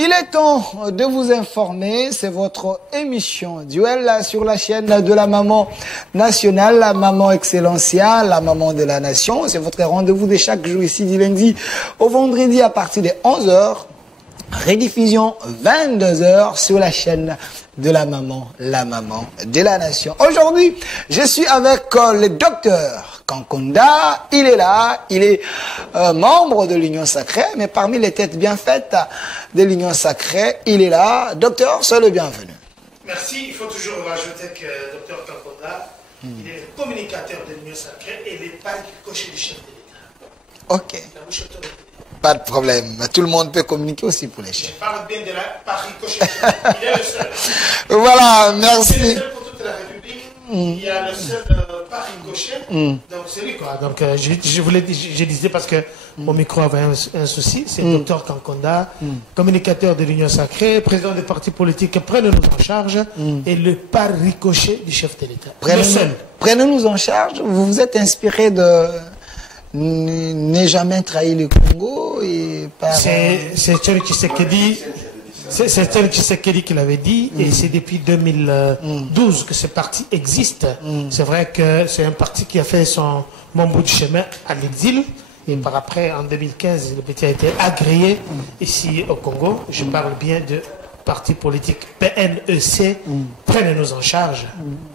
Il est temps de vous informer, c'est votre émission Duel sur la chaîne de la maman nationale, la maman excellencia, la maman de la nation. C'est votre rendez-vous de chaque jour ici du lundi au vendredi à partir de 11h. Rediffusion 22h sur la chaîne de la maman de la nation. Aujourd'hui, je suis avec le docteur Kankonda. Il est là, il est membre de l'Union Sacrée, mais parmi les têtes bien faites de l'Union Sacrée, il est là. Docteur, soyez le bienvenu. Merci. Il faut toujours rajouter que le docteur Kankonda, il est le communicateur de l'Union Sacrée et il n'est pas coché du chef de l'État. Ok. Pas de problème. Tout le monde peut communiquer aussi pour les chefs. Je parle bien de la Paris Cochet. Il est le seul. Voilà, merci. Il est le seul pour toute la République. Il y a le seul Paris Cochet. Donc c'est lui quoi. Donc je disais parce que mon micro avait un souci. C'est le docteur Kankonda, communicateur de l'Union Sacrée, président des partis politiques. Prenez-nous en charge. Et le Paris Cochet du chef de l'État. Le seul. Prenez-nous en charge. Vous vous êtes inspiré de n'ai jamais trahi le Congo et par... C'est Etienne Tshisekedi. C'est Etienne Tshisekedi qui l'avait dit et c'est depuis 2012 que ce parti existe. C'est vrai que c'est un parti qui a fait son bon bout de chemin à l'exil et par après en 2015 le petit a été agréé ici au Congo. Je parle bien de parti politique PNEC. Prenez-nous en charge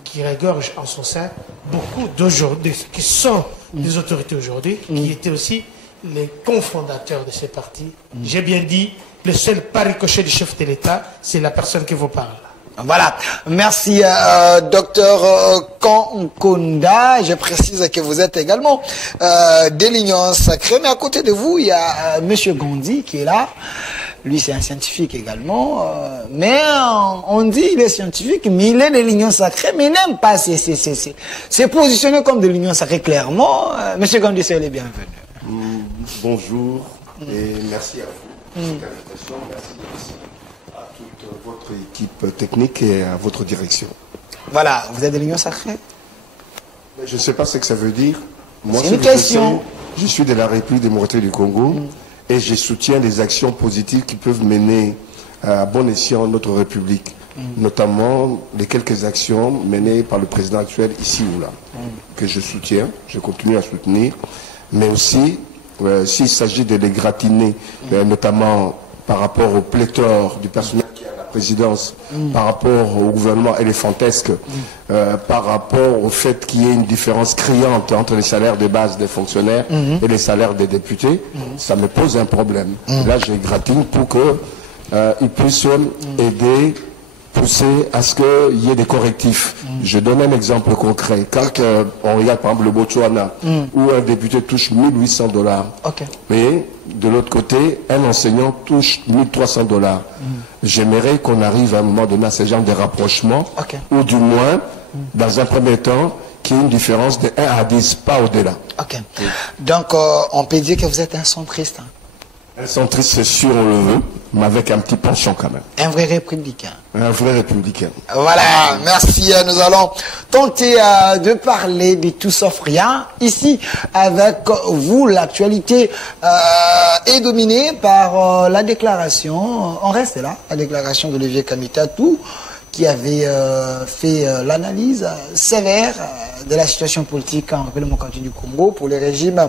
qui regorge en son sein beaucoup d'aujourd'hui qui sont des autorités aujourd'hui, qui étaient aussi les cofondateurs de ces partis. J'ai bien dit, le seul pari-cochet du chef de l'État, c'est la personne qui vous parle. Voilà. Merci, docteur Kankonda. Je précise que vous êtes également de l'Union Sacrée. Mais à côté de vous, il y a monsieur Gondi qui est là. Lui, c'est un scientifique également. Mais on dit qu'il est scientifique, mais il est de l'Union Sacrée, mais il n'aime pas c'est positionné comme de l'Union Sacrée, clairement. Monsieur Gondi, soyez le bienvenu. Bonjour et merci à vous pour cette invitation. Merci aussi à toute votre équipe technique et à votre direction. Voilà, vous êtes de l'Union Sacrée? Je ne sais pas ce que ça veut dire. Moi, c'est une question. Je suis de la République démocratique du Congo. Et je soutiens des actions positives qui peuvent mener à bon escient notre République, notamment les quelques actions menées par le président actuel ici ou là, que je soutiens, je continue à soutenir, mais aussi s'il s'agit de les gratiner, notamment par rapport au pléthore du personnel qui est à la présidence, par rapport au gouvernement éléphantesque, par rapport au fait qu'il y ait une différence criante entre les salaires de base des fonctionnaires et les salaires des députés, ça me pose un problème. Là, je gratine pour qu'ils puissent aider, pousser à ce qu'il y ait des correctifs. Je donne un exemple concret. Quand on regarde par exemple le Botswana, où un député touche 1800 $, mais de l'autre côté, un enseignant touche 1300 $. J'aimerais qu'on arrive à un moment donné à ce genre de rapprochement, ou du moins, dans un premier temps, qu'il y ait une différence de 1 à 10, pas au-delà. Donc, on peut dire que vous êtes un centriste. Un centriste, c'est sûr, on le veut, mais avec un petit penchant quand même. Un vrai républicain. Un vrai républicain. Voilà, merci. Nous allons tenter de parler de tout sauf rien. Ici, avec vous, l'actualité est dominée par la déclaration, on reste là, la déclaration d'Olivier Kamitatou, qui avait fait l'analyse sévère de la situation politique en République démocratique du Congo pour le régime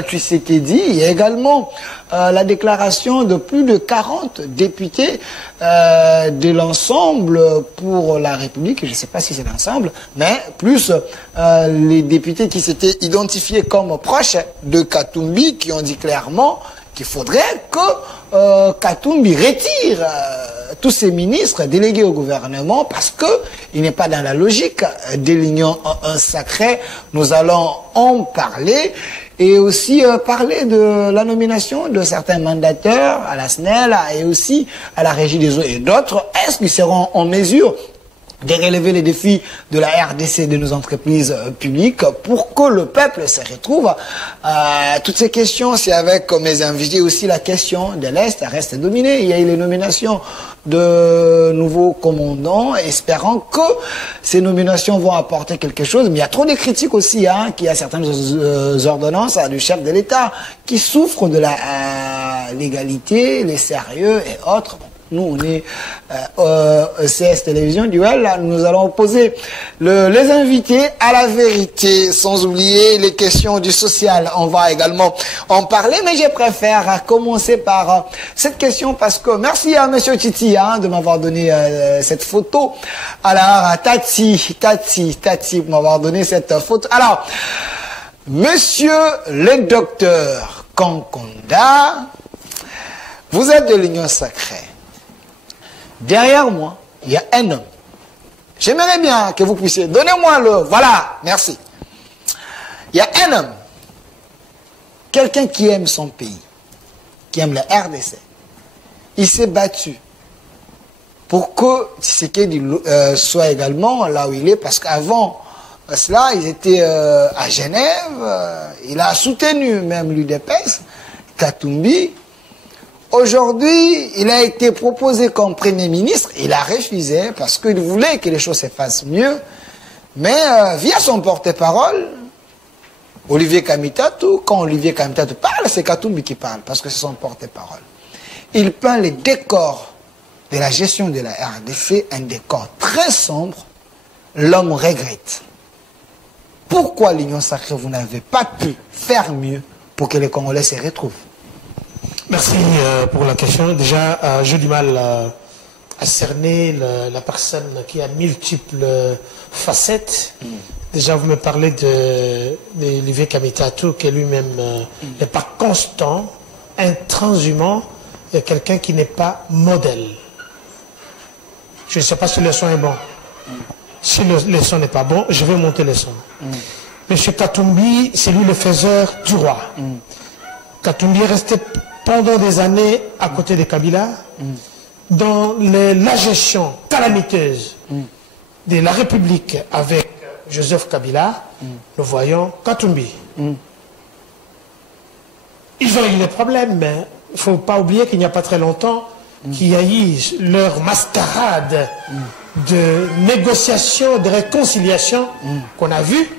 Tshisekedi et également la déclaration de plus de 40 députés de l'ensemble pour la République, je ne sais pas si c'est l'ensemble, mais plus les députés qui s'étaient identifiés comme proches de Katumbi, qui ont dit clairement qu'il faudrait que Katumbi retire tous ces ministres délégués au gouvernement parce qu'il n'est pas dans la logique de l'Union Sacrée. Nous allons en parler et aussi parler de la nomination de certains mandataires à la SNEL et aussi à la Régie des eaux et d'autres. Est-ce qu'ils seront en mesure de relever les défis de la RDC, de nos entreprises publiques, pour que le peuple se retrouve. Toutes ces questions, c'est avec mes invités aussi la question de l'Est reste dominée. Il y a eu les nominations de nouveaux commandants, espérant que ces nominations vont apporter quelque chose. Mais il y a trop de critiques aussi, hein, qu'il y a certaines ordonnances du chef de l'État qui souffrent de la légalité, les sérieux et autres. Nous, on est CS Télévision Duel. Là, nous allons opposer les invités à la vérité, sans oublier les questions du social. On va également en parler, mais je préfère commencer par cette question parce que merci à Monsieur Titi hein, de m'avoir donné cette photo. Alors, Tati, pour m'avoir donné cette photo. Alors, Monsieur le docteur Kankonda, vous êtes de l'Union Sacrée. Derrière moi, il y a un homme. J'aimerais bien que vous puissiez... Donnez-moi le... Voilà, merci. Il y a un homme. Quelqu'un qui aime son pays. Qui aime la RDC. Il s'est battu pour que Tshisekedi soit également là où il est. Parce qu'avant cela, ils étaient à Genève. Il a soutenu même l'UDPS, Katumbi. Aujourd'hui, il a été proposé comme Premier ministre. Il a refusé parce qu'il voulait que les choses se fassent mieux. Mais via son porte-parole, Olivier Kamitatou, quand Olivier Kamitatou parle, c'est Katumbi qui parle parce que c'est son porte-parole. Il peint les décors de la gestion de la RDC, un décor très sombre. L'homme regrette. Pourquoi l'Union Sacrée, vous n'avez pas pu faire mieux pour que les Congolais se retrouvent? Merci pour la question. Déjà, j'ai du mal à cerner la personne qui a multiples facettes. Déjà, vous me parlez d'Olivier Kamitatou, qui lui-même n'est pas constant, intranshumant, et quelqu'un qui n'est pas modèle. Je ne sais pas si le son est bon. Si le son n'est pas bon, je vais monter le son. Monsieur Katumbi, c'est lui le faiseur du roi. Katumbi est resté pendant des années à côté de Kabila, dans la gestion calamiteuse de la République avec Joseph Kabila, nous voyons Katumbi. Ils ont eu des problèmes, mais il ne faut pas oublier qu'il n'y a pas très longtemps qu'il y a eu leur mascarade de négociation, de réconciliation qu'on a vu.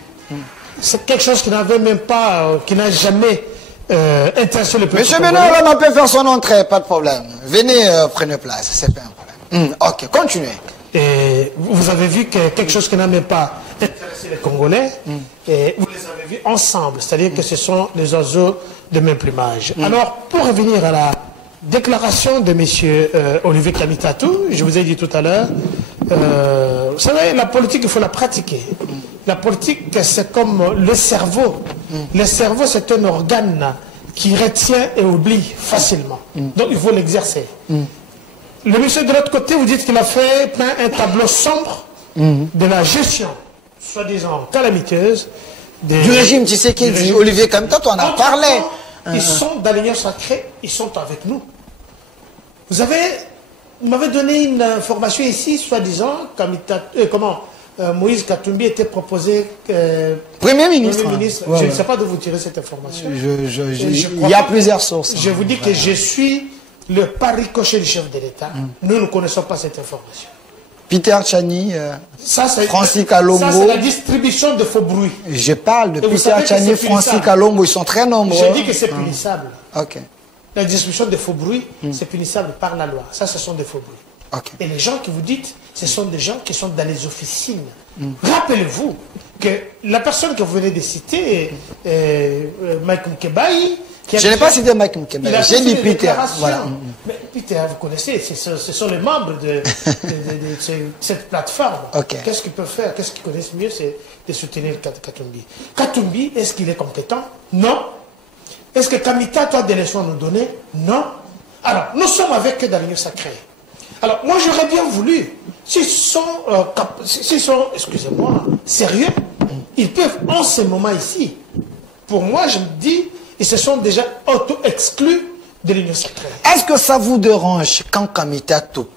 C'est quelque chose qui n'avait même pas, qui n'a jamais intéressé le peuple. Monsieur Benoît, l'homme peut faire son entrée, pas de problème. Venez, prenez place, c'est pas un problème. Ok, continuez. Et vous avez vu que quelque chose qui n'a même pas intéressé les Congolais, et vous les avez vus ensemble, c'est-à-dire que ce sont les oiseaux de même plumage. Alors, pour revenir à la déclaration de M. Olivier Kamitatou, je vous ai dit tout à l'heure, vous savez, la politique, il faut la pratiquer. La politique, c'est comme le cerveau. Le cerveau, c'est un organe qui retient et oublie facilement. Donc, il faut l'exercer. Le monsieur de l'autre côté, vous dites qu'il a fait un tableau sombre de la gestion, soi-disant calamiteuse. Du régime Tshisekedi, Olivier Kamitatou en a parlé. Ils sont dans l'Union Sacrée, ils sont avec nous. Vous m'avez donné une information ici, soi-disant, Moïse Katumbi était proposé Premier ministre. Je ne sais pas d'où vous tirez cette information. Il y a plusieurs sources. Je vous dis que je suis le pari coché du chef de l'État. Nous ne connaissons pas cette information. Peter Tchani, Francis Kalongo. Ça, c'est la distribution de faux bruits. Je parle de Peter Tchani, Francis Kalongo, ils sont très nombreux. J'ai dit que c'est punissable. Ok. La distribution de faux bruits, c'est punissable par la loi. Ça, ce sont des faux bruits. Okay. Et les gens que vous dites, ce sont des gens qui sont dans les officines. Rappelez-vous que la personne que vous venez de citer, Mike Mkebaï... Je n'ai pas cité Mike Mkebaï, j'ai dit Peter. Voilà. Mais Peter, vous connaissez, ce sont les membres de cette plateforme. Okay. Qu'est-ce qu'ils peuvent faire? Qu'est-ce qu'ils connaissent mieux? C'est de soutenir Katumbi. Katumbi, est-ce qu'il est compétent? Non. Est-ce que Kamitatou a des leçons à nous donner? Non. Alors, nous sommes avec eux dans l'Union Sacrée. Alors, moi, j'aurais bien voulu, s'ils sont, excusez-moi, sérieux, ils peuvent, en ce moment ici, pour moi, je me dis, ils se sont déjà auto-exclus de l'Union Sacrée. Est-ce que ça vous dérange quand Kamitatou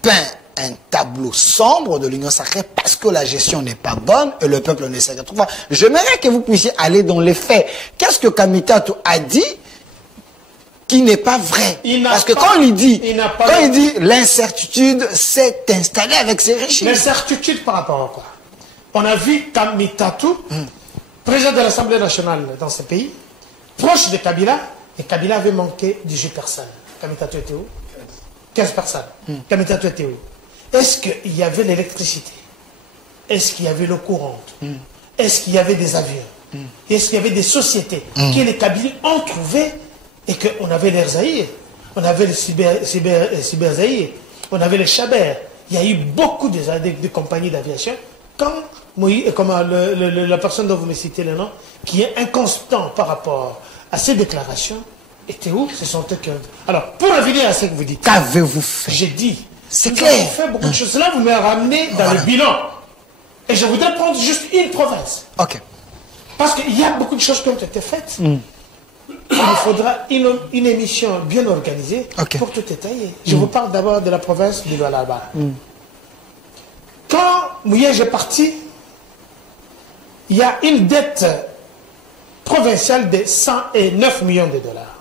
peint un tableau sombre de l'Union sacrée parce que la gestion n'est pas bonne et le peuple ne sait pas trouver. J'aimerais que vous puissiez aller dans les faits. Qu'est-ce que Kamitatou a dit qui n'est pas vrai? Parce que quand il dit l'incertitude s'est installée avec ces régimes. L'incertitude par rapport à quoi? On a vu Kamitatou, président de l'Assemblée nationale dans ce pays, proche de Kabila, et Kabila avait manqué 18 personnes. Kamitatou était où? 15 personnes. Kamitatou était où? Est-ce qu'il y avait l'électricité? Est-ce qu'il y avait l'eau courante? Est-ce qu'il y avait des avions? Est-ce qu'il y avait des sociétés que les Kabyles ont trouvées et qu'on avait les Zaïr? On avait le cyber Zaïr, on avait les Chabert. Il y a eu beaucoup de compagnies d'aviation. Quand la personne dont vous me citez le nom, qui est inconstant par rapport à ces déclarations, était où? Ce sont eux qui ont... Alors, pour revenir à ce que vous dites... Qu'avez-vous fait? J'ai dit... C'est clair. Vous avez fait beaucoup de choses. Là, vous me ramenez dans le bilan. Et je voudrais prendre juste une province. Ok. Parce qu'il y a beaucoup de choses qui ont été faites. Il faudra une émission bien organisée pour tout détailler. Je vous parle d'abord de la province de Lualaba. Quand Mouyej est parti, il y a une dette provinciale de 109 millions de dollars.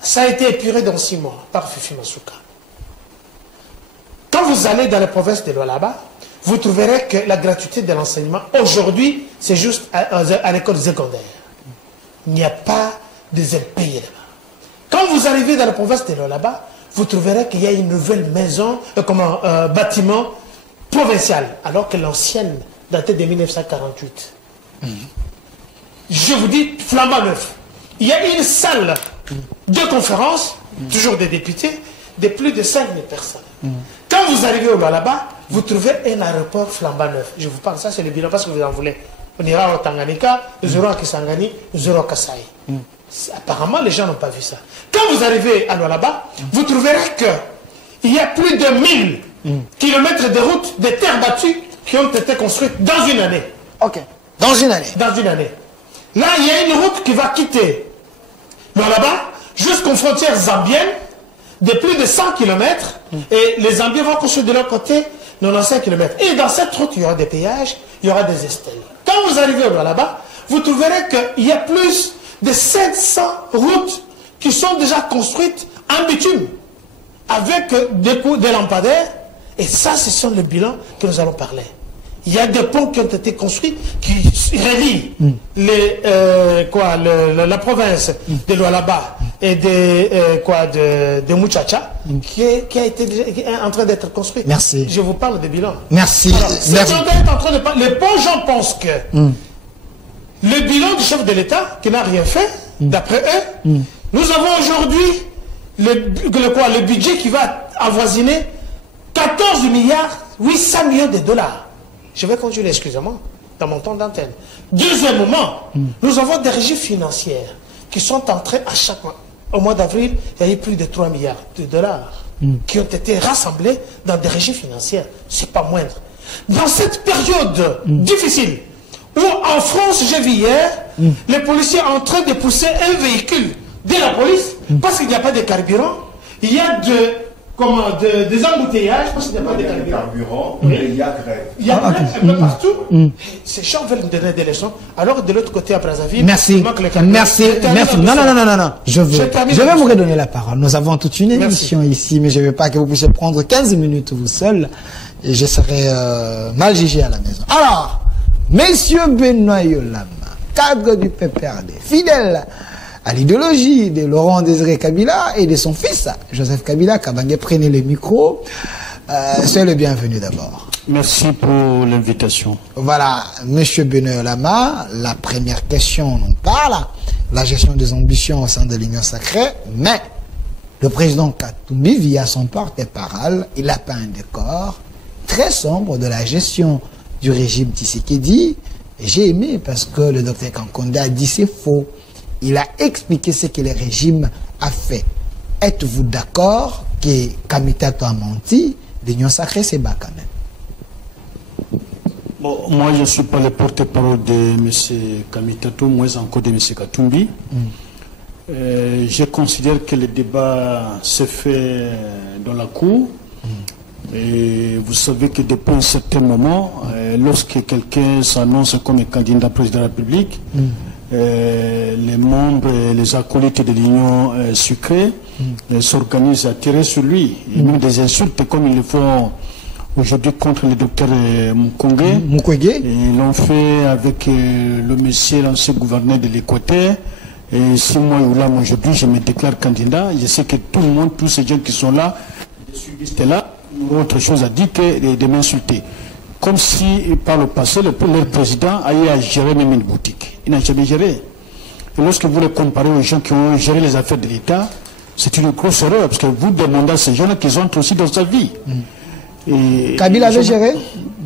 Ça a été épuré dans 6 mois par Fifi Masuka. Quand vous allez dans la province de Lualaba, vous trouverez que la gratuité de l'enseignement, aujourd'hui, c'est juste à l'école secondaire. Il n'y a pas des impayés là-bas. Quand vous arrivez dans la province de Lualaba, vous trouverez qu'il y a une nouvelle maison, bâtiment provincial, alors que l'ancienne datait de 1948. Je vous dis, flambant neuf. Il y a une salle de conférence, toujours des députés, de plus de 5000 personnes. Quand vous arrivez au là-bas, vous trouvez un aéroport flambant neuf. Je vous parle, ça c'est le bilan parce que vous en voulez. On ira au Tanganyika, nous aurons à Kisangani, nous aurons à Kasaï. Apparemment, les gens n'ont pas vu ça. Quand vous arrivez à là-bas, vous trouverez qu'il y a plus de 1000 kilomètres de routes, de terres battues qui ont été construites dans une année. Ok. Dans une année. Dans une année. Là, il y a une route qui va quitter là-bas jusqu'aux frontières zambiennes de plus de 100 km et les Zambiens vont construire de leur côté 95 km. Et dans cette route, il y aura des péages, il y aura des estelles. Quand vous arrivez là-bas, vous trouverez qu'il y a plus de 700 routes qui sont déjà construites en bitume avec des lampadaires. Et ça, ce sont les bilans que nous allons parler. Il y a des ponts qui ont été construits qui relient la province de Lualaba et de Muchacha qui est en train d'être construit. Merci. Je vous parle des bilans. Merci. Alors, merci. En train de parler, les bons gens pensent que le bilan du chef de l'État, qui n'a rien fait, d'après eux, nous avons aujourd'hui le budget qui va avoisiner 14 milliards 800 millions de dollars. Je vais conduire, excusez-moi, dans mon temps d'antenne. Deuxièmement, nous avons des régies financières qui sont entrées à chaque mois. Au mois d'avril, il y a eu plus de 3 milliards de dollars qui ont été rassemblés dans des régies financières. Ce n'est pas moindre. Dans cette période difficile, où en France, j'ai vu hier, les policiers en train de pousser un véhicule de la police, parce qu'il n'y a pas de carburant, il y a des embouteillages, parce qu'il n'y a pas de carburant, il y a grève. Il y a grève un peu partout. Ces gens veulent nous donner des leçons. Alors de l'autre côté à Brazzaville, merci. Merci. Non. Je vais vous redonner la parole. Nous avons toute une émission ici, mais je ne veux pas que vous puissiez prendre 15 minutes vous seul, et je serai mal jugé à la maison. Alors, Monsieur Benoît Yolama, cadre du PPRD, fidèle à l'idéologie de Laurent Désiré Kabila et de son fils, Joseph Kabila. Kabangé, prenez le micro. Soyez le bienvenu d'abord. Merci pour l'invitation. Voilà, Monsieur Benoît Yolama, la première question, on en parle, la gestion des ambitions au sein de l'Union sacrée, mais le président Katumbi, via son porte-parole, il a peint un décor très sombre de la gestion du régime Tshisekedi. J'ai aimé parce que le docteur Kankonde a dit c'est faux. Il a expliqué ce que le régime a fait. Êtes-vous d'accord que Kamitatou a menti? L'Union sacrée, c'est bas quand même. Bon, moi, je ne suis pas le porte-parole de M. Kamitatou, moins encore de M. Katumbi. Je considère que le débat se fait dans la cour. Et vous savez que depuis un certain moment, lorsque quelqu'un s'annonce comme candidat président de la République, les membres et les acolytes de l'Union sucrée s'organisent à tirer sur lui. Et même des insultes comme ils le font aujourd'hui contre le docteur Mukwege. Ils l'ont fait avec le monsieur, l'ancien gouverneur de l'Équateur. Et si moi, aujourd'hui, je me déclare candidat, je sais que tout le monde, tous ces gens qui sont là, les suivistes là, ont autre chose à dire que de m'insulter. Comme si, par le passé, leur président a eu à gérer même une boutique. Il n'a jamais géré. Et lorsque vous le comparez aux gens qui ont géré les affaires de l'État, c'est une grosse erreur, parce que vous demandez à ces gens-là qu'ils entrent aussi dans sa vie. Et Kabila avait géré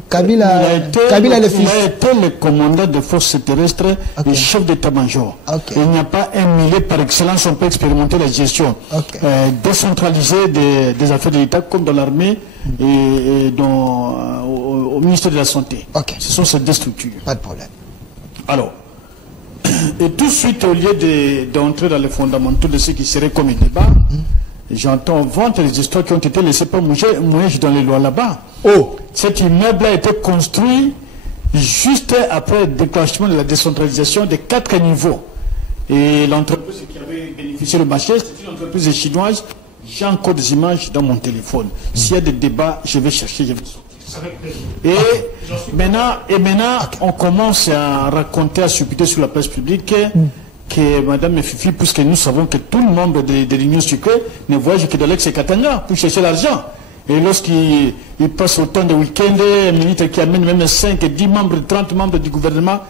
Kabila a été le commandant des forces terrestres et chef d'état-major. Il n'y a pas un milieu par excellence, on peut expérimenter la gestion décentralisée des affaires de l'État, comme dans l'armée et au ministère de la Santé. Ce sont ces deux structures. Pas de problème. Alors, et tout de suite, au lieu d'entrer dans les fondamentaux de ce qui serait comme un débat, j'entends vendre les histoires qui ont été laissées par Moïse dans les lois là-bas. Cet immeuble a été construit juste après le déclenchement de la décentralisation de 4 niveaux. Et l'entreprise qui avait bénéficié du marché, c'est une entreprise chinoise. J'ai encore des images dans mon téléphone. S'il y a des débats, je vais chercher, je vais sortir. Et maintenant, on commence à raconter, à supputer sur la presse publique que Mme Fifi, puisque nous savons que tout le membre de l'Union sucrée ne voyage que dans l'ex-Katanga pour chercher l'argent. Et lorsqu'il passe autant de week-ends, un ministre qui amène même 5, 10 membres, 30 membres du gouvernement,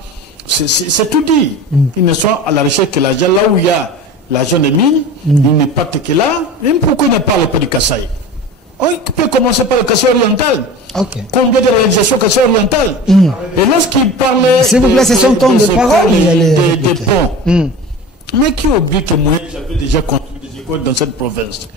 c'est tout dit. Ils ne sont à la recherche que l'argent, là où il y a l'argent des mines, ils ne partent que là. Même pourquoi ils ne parlent pas du Kasaï? On peut commencer par le Kasaï oriental. Combien de réalisations Kasaï oriental? Et lorsqu'il parlait... S'il vous plaît, c'est son temps de parole. Des ponts. Mais qui oublie que moi, j'avais déjà construit des écoles dans cette province?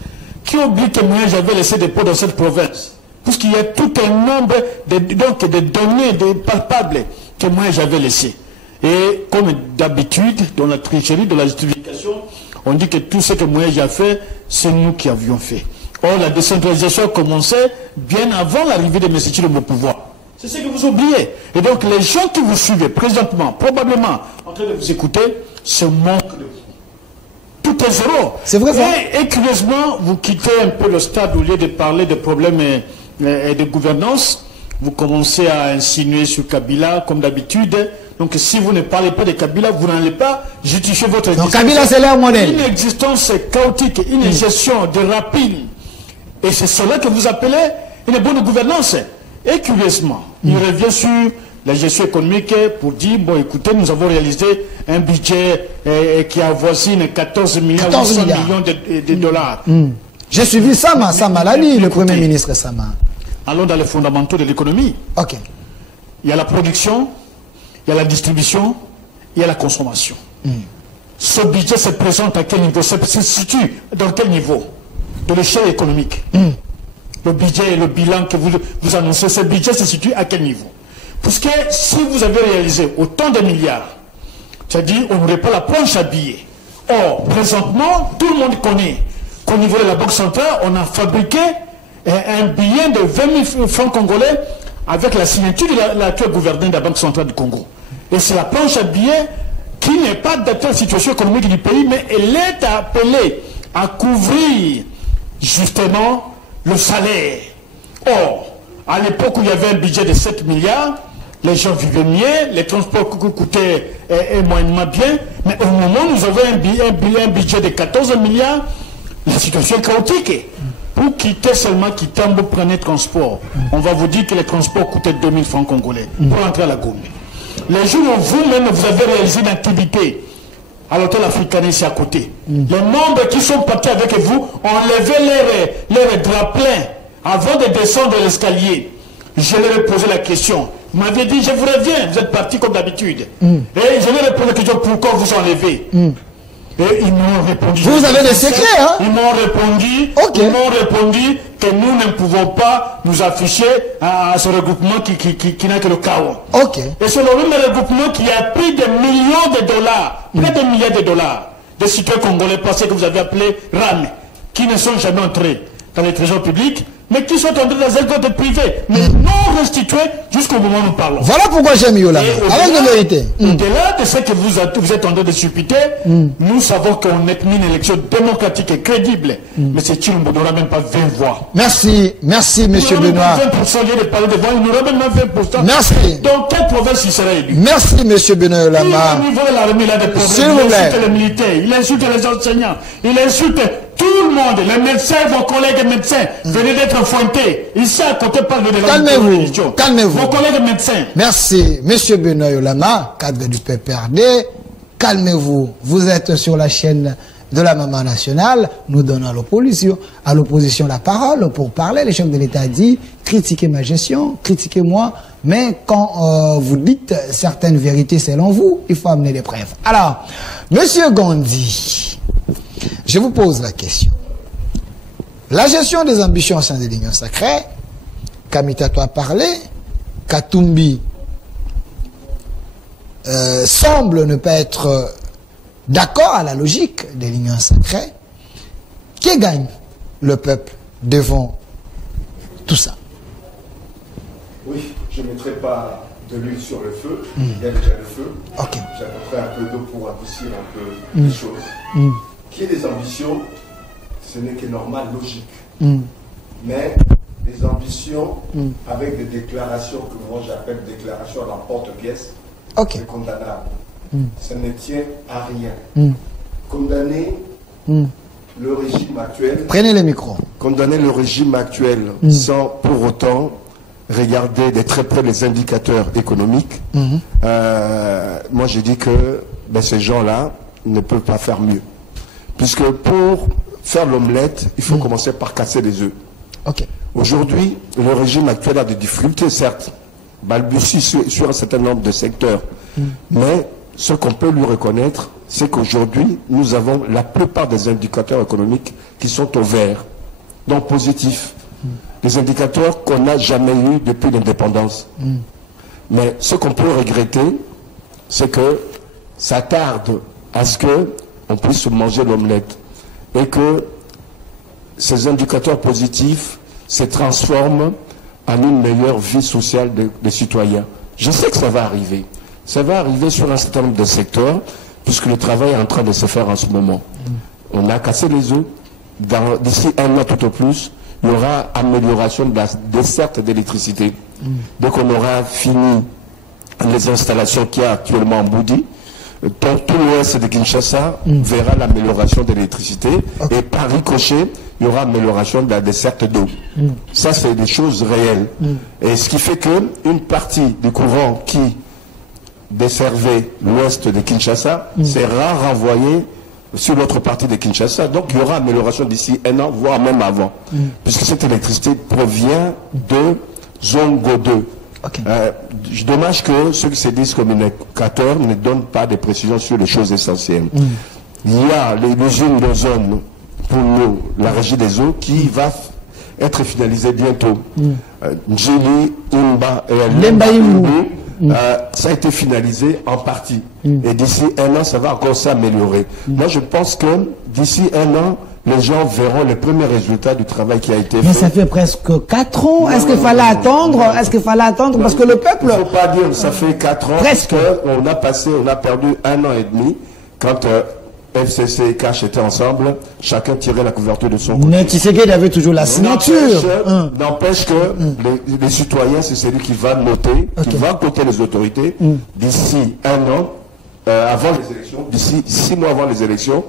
Qui oublie que moi, j'avais laissé des ponts dans cette province? Puisqu'il y a tout un nombre de données palpables que moi, j'avais laissées. Et comme d'habitude, dans la tricherie de la justification, on dit que tout ce que moi, j'ai fait, c'est nous qui avions fait. Or, la décentralisation a commencé bien avant l'arrivée de M. Tshilombo au pouvoir. C'est ce que vous oubliez. Et donc, les gens qui vous suivent présentement, probablement, en train de vous écouter, se manquent de vous. Tout est zéro. C'est vrai ça. Et curieusement, vous quittez un peu le stade au lieu de parler de problèmes et de gouvernance. Vous commencez à insinuer sur Kabila, comme d'habitude. Donc, si vous ne parlez pas de Kabila, vous n'allez pas justifier votre existence. Donc, Kabila, c'est leur modèle. Une existence chaotique, une gestion de rapine. Et c'est cela que vous appelez une bonne gouvernance. Et curieusement, il revient sur la gestion économique pour dire, bon écoutez, nous avons réalisé un budget qui avoisine 14 millions de dollars. J'ai suivi Sama l'a dit, le Premier ministre Sama. Allons dans les fondamentaux de l'économie. Il y a la production, il y a la distribution, il y a la consommation. Ce budget se présente à quel niveau? Se situe dans quel niveau de l'échelle économique? Le budget et le bilan que vous annoncez, ce budget se situe à quel niveau? Parce que si vous avez réalisé autant de milliards, c'est-à-dire on n'aurait pas la planche à billets. Or, présentement, tout le monde connaît qu'au niveau de la Banque centrale, on a fabriqué un billet de 20 000 francs congolais avec la signature de l'actuel gouverneur de la Banque centrale du Congo. Et c'est la planche à billets qui n'est pas adaptée à la situation économique du pays, mais elle est appelée à couvrir justement le salaire. Or, à l'époque où il y avait un budget de 7 milliards, les gens vivaient mieux, les transports coûtaient moyennement bien, mais au moment où nous avons un budget de 14 milliards, la situation est chaotique. Pour quitter seulement Kitambo, prenez transport. On va vous dire que les transports coûtaient 2000 francs congolais pour entrer à la Gombe. Les jours où vous-même vous avez réalisé une activité à l'hôtel africain ici à côté, les membres qui sont partis avec vous ont levé leur drap plein avant de descendre l'escalier. Je leur ai posé la question. Vous m'avez dit, je vous reviens, vous êtes partis comme d'habitude. Et je leur ai posé la question, pourquoi vous enlevez? Et ils m'ont répondu. Vous avez des secrets, hein? Ils m'ont répondu que nous ne pouvons pas nous afficher à ce regroupement qui n'a que le chaos. Et c'est le même regroupement qui a pris des millions de dollars, près de milliards de dollars, de citoyens congolais passés que vous avez appelés RAM, qui ne sont jamais entrés dans les trésors publics, mais qui sont entrés dans un compte privé, mais non restitués jusqu'au moment où nous parlons. Voilà pourquoi j'ai mis Yolama, avec de vérité. Au-delà de ce que vous êtes en train de supputer, nous savons qu'on est mis une élection démocratique et crédible. Mais c'est Chilombo n'aura même pas 20 voix. Merci, merci, monsieur Benoît. 20%, il y a des parler de voix, il n'aura même pas 20%. Merci. Dans quelle province il sera élu? Merci, monsieur Benoît Yolama. Au niveau de l'armée, il a des problèmes. S'il vous plaît. Il insulte les militaires, il insulte les enseignants, il insulte tout le monde, les médecins, vos collègues médecins, venez d'être fointés. Ici, à côté, parle de la calmez-vous, calmez-vous. Vos collègues médecins. Merci, monsieur Benoît Yolama, cadre du PPRD. Calmez-vous. Vous êtes sur la chaîne de la Maman Nationale. Nous donnons à l'opposition la parole pour parler. Le chef de l'État dit, critiquez ma gestion, critiquez-moi, mais quand vous dites certaines vérités selon vous, il faut amener des preuves. Alors, monsieur Gondi, je vous pose la question. La gestion des ambitions au sein de l'Union sacrée, Kamitato a parlé, Katumbi semble ne pas être d'accord à la logique de l'Union sacrée. Qui gagne le peuple devant tout ça? Oui, je ne mettrai pas de l'huile sur le feu. Il y a déjà le feu. Okay. J'apporterai un peu d'eau pour adoucir un peu les choses. Qui est des ambitions, ce n'est que normal, logique. Mais des ambitions avec des déclarations que moi j'appelle déclarations à l'emporte-pièce, c'est condamnable. Ça ne tient à rien. Condamner le régime actuel. Prenez le micro. Condamner le régime actuel sans pour autant regarder de très près les indicateurs économiques. Moi je dis que ces gens-là ne peuvent pas faire mieux. Puisque pour faire l'omelette, il faut commencer par casser les œufs. Aujourd'hui, le régime actuel a des difficultés, certes, balbutie sur un certain nombre de secteurs. Mais ce qu'on peut lui reconnaître, c'est qu'aujourd'hui, nous avons la plupart des indicateurs économiques qui sont au vert, donc positifs. Des indicateurs qu'on n'a jamais eus depuis l'indépendance. Mais ce qu'on peut regretter, c'est que ça tarde à ce qu'on puisse manger l'omelette et que ces indicateurs positifs se transforment en une meilleure vie sociale des citoyens. Je sais que ça va arriver. Ça va arriver sur un certain nombre de secteurs, puisque le travail est en train de se faire en ce moment. On a cassé les œufs. D'ici un an tout au plus, il y aura amélioration de la desserte d'électricité. Donc on aura fini les installations qu'il y a actuellement en Boudi. Tout l'ouest de Kinshasa verra l'amélioration de l'électricité et par ricochet, il y aura amélioration de la desserte d'eau. Ça, c'est des choses réelles. Et ce qui fait qu'une partie du courant qui desservait l'ouest de Kinshasa sera renvoyée sur l'autre partie de Kinshasa. Donc, il y aura amélioration d'ici un an, voire même avant. Puisque cette électricité provient de Zongo 2. Dommage que ceux qui se disent communicateurs ne donnent pas de précisions sur les choses essentielles. Il y a l'usine de zone pour nous, la régie des eaux, qui va être finalisée bientôt. Njili, Imba et Lembaïmou. Ça a été finalisé en partie. Et d'ici un an, ça va encore s'améliorer. Moi, je pense que d'ici un an, les gens verront les premiers résultats du travail qui a été fait. Mais ça fait presque 4 ans. Est-ce qu'il fallait attendre? Est-ce qu'il fallait attendre? Parce que le peuple... Il ne faut pas dire que ça fait 4 ans. Presque. On a perdu 1 an et demi quand FCC et Cash étaient ensemble. Chacun tirait la couverture de son côté. Mais Tshisekedi avait toujours la signature. N'empêche que les citoyens, c'est celui qui va noter, qui va coter les autorités. D'ici 1 an, avant les élections, d'ici 6 mois avant les élections,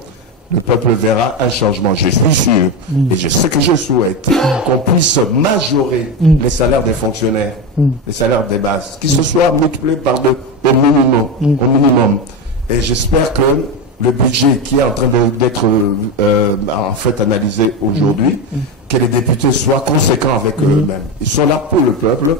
le peuple verra un changement, je suis sûr. Et je sais que je souhaite qu'on puisse majorer les salaires des fonctionnaires, les salaires des bases, qu'ils se soient multipliés par 2 au minimum. Et j'espère que le budget qui est en train d'être en fait analysé aujourd'hui, que les députés soient conséquents avec eux-mêmes. Ils sont là pour le peuple.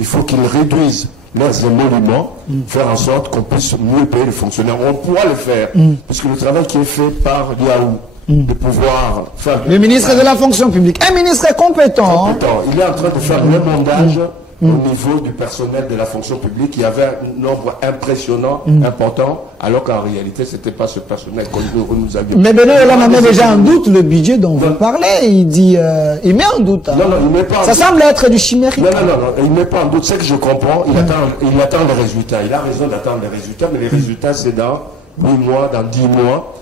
Il faut qu'ils réduisent leurs émoluments, faire en sorte qu'on puisse mieux payer les fonctionnaires. On pourra le faire, puisque le travail qui est fait par Liaou, de pouvoir faire... Le ministre de la fonction publique, un ministre compétent. Il est en train de faire le mondage au niveau du personnel de la fonction publique, il y avait un nombre impressionnant, important, alors qu'en réalité, ce n'était pas ce personnel que nous avions. Mais Benoît Yolama met déjà en doute le budget dont vous parlez. Il dit, il met en doute. Hein. Non, il met pas en Ça doute. semble être du chimérique. Non, il ne met pas en doute. C'est que je comprends. Il attend les résultats. Il a raison d'attendre les résultats, mais les résultats, c'est dans 8 mois, dans 10 mois,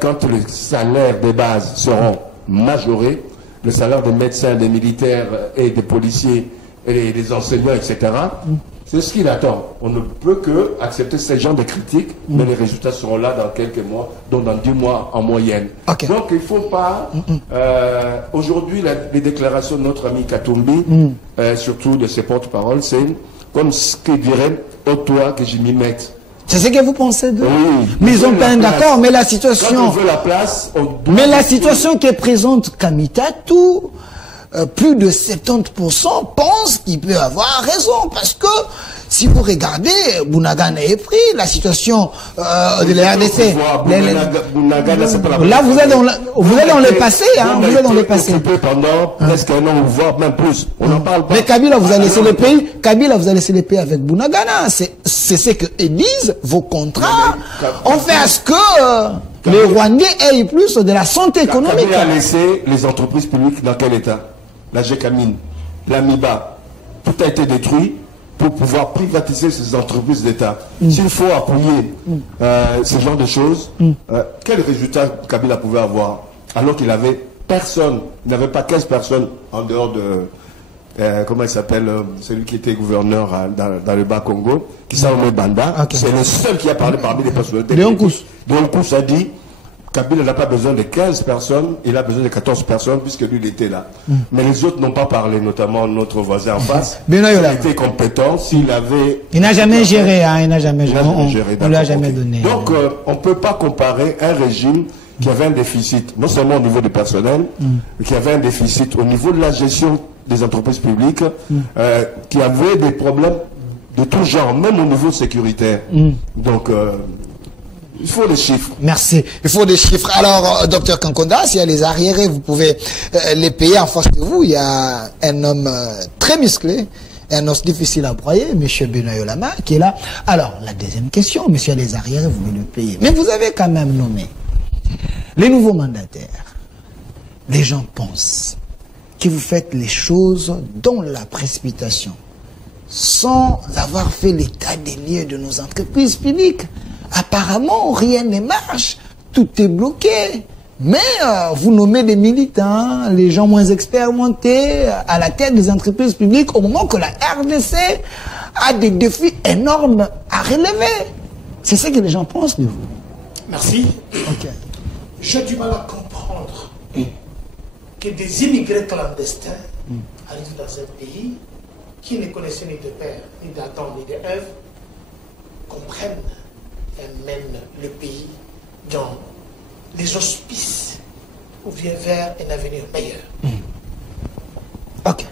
quand les salaires des bases seront majorés, le salaire des médecins, des militaires et des policiers et des enseignants, etc. C'est ce qu'il attend. On ne peut que accepter ce genre de critiques, mais les résultats seront là dans quelques mois, donc dans 10 mois en moyenne. Donc il ne faut pas... Aujourd'hui, les déclarations de notre ami Katumbi, surtout de ses porte-paroles, c'est comme ce qu'il dirait « au toi que je m'y mette ». C'est ce que vous pensez de... Oui. Mais ils ont pas un d'accord, mais la situation... Quand on veut la place... Mais la situation que présente Kamitatou, plus de 70% pensent qu'il peut avoir raison. Parce que, si vous regardez, Bunagana est pris, la situation de la RDC... Là, vous êtes dans le passé, hein, vous êtes dans le passé. Pendant presque un an, voire même plus. On n'en parle pas. Mais Kabila vous a laissé le pays. Kabila vous a laissé le pays avec Bunagana. C'est ce que ils disent. Vos contrats ont fait à ce que les Rwandais aient plus de la santé économique. Kabila a laissé les entreprises publiques dans quel état? La GECAMINE, l'AMIBA, tout a été détruit pour pouvoir privatiser ces entreprises d'État. S'il faut appuyer ce genre de choses, quel résultat Kabila pouvait avoir alors qu'il avait personne, il n'avait pas 15 personnes en dehors de... comment il s'appelle, celui qui était gouverneur dans le Bas-Congo, qui s'appelle Banda. C'est le seul qui a parlé parmi les personnalités. Léon Kous. Léon Kous a dit Kabila n'a pas besoin de 15 personnes, il a besoin de 14 personnes puisque lui il était là. Mais les autres n'ont pas parlé, notamment notre voisin en face. S'il était compétent, s'il avait... Il n'a jamais géré, hein, il n'a jamais géré. On ne l'a jamais donné. Donc on ne peut pas comparer un régime qui avait un déficit, non seulement au niveau du personnel, mais qui avait un déficit au niveau de la gestion des entreprises publiques, qui avait des problèmes de tout genre, même au niveau sécuritaire. Donc... il faut des chiffres. Merci. Il faut des chiffres. Alors, docteur Kankonda, s'il y a les arriérés, vous pouvez les payer en face de vous. Il y a un homme très musclé, un os difficile à broyer, M. Benoît Yolama, qui est là. Alors, la deuxième question, monsieur les arriérés, vous voulez le payer. Mais vous avez quand même nommé les nouveaux mandataires. Les gens pensent que vous faites les choses dans la précipitation, sans avoir fait l'état des lieux de nos entreprises publiques. Apparemment, rien ne marche, tout est bloqué. Mais vous nommez des militants, les gens moins expérimentés à la tête des entreprises publiques au moment que la RDC a des défis énormes à relever. C'est ce que les gens pensent de vous. Merci. Okay. J'ai du mal à comprendre que des immigrés clandestins arrivent dans un pays qui ne connaissait ni de père, ni d'Adam, ni d'Ève, comprennent et mènent le pays dans les auspices ou bien vers un avenir meilleur. Ok.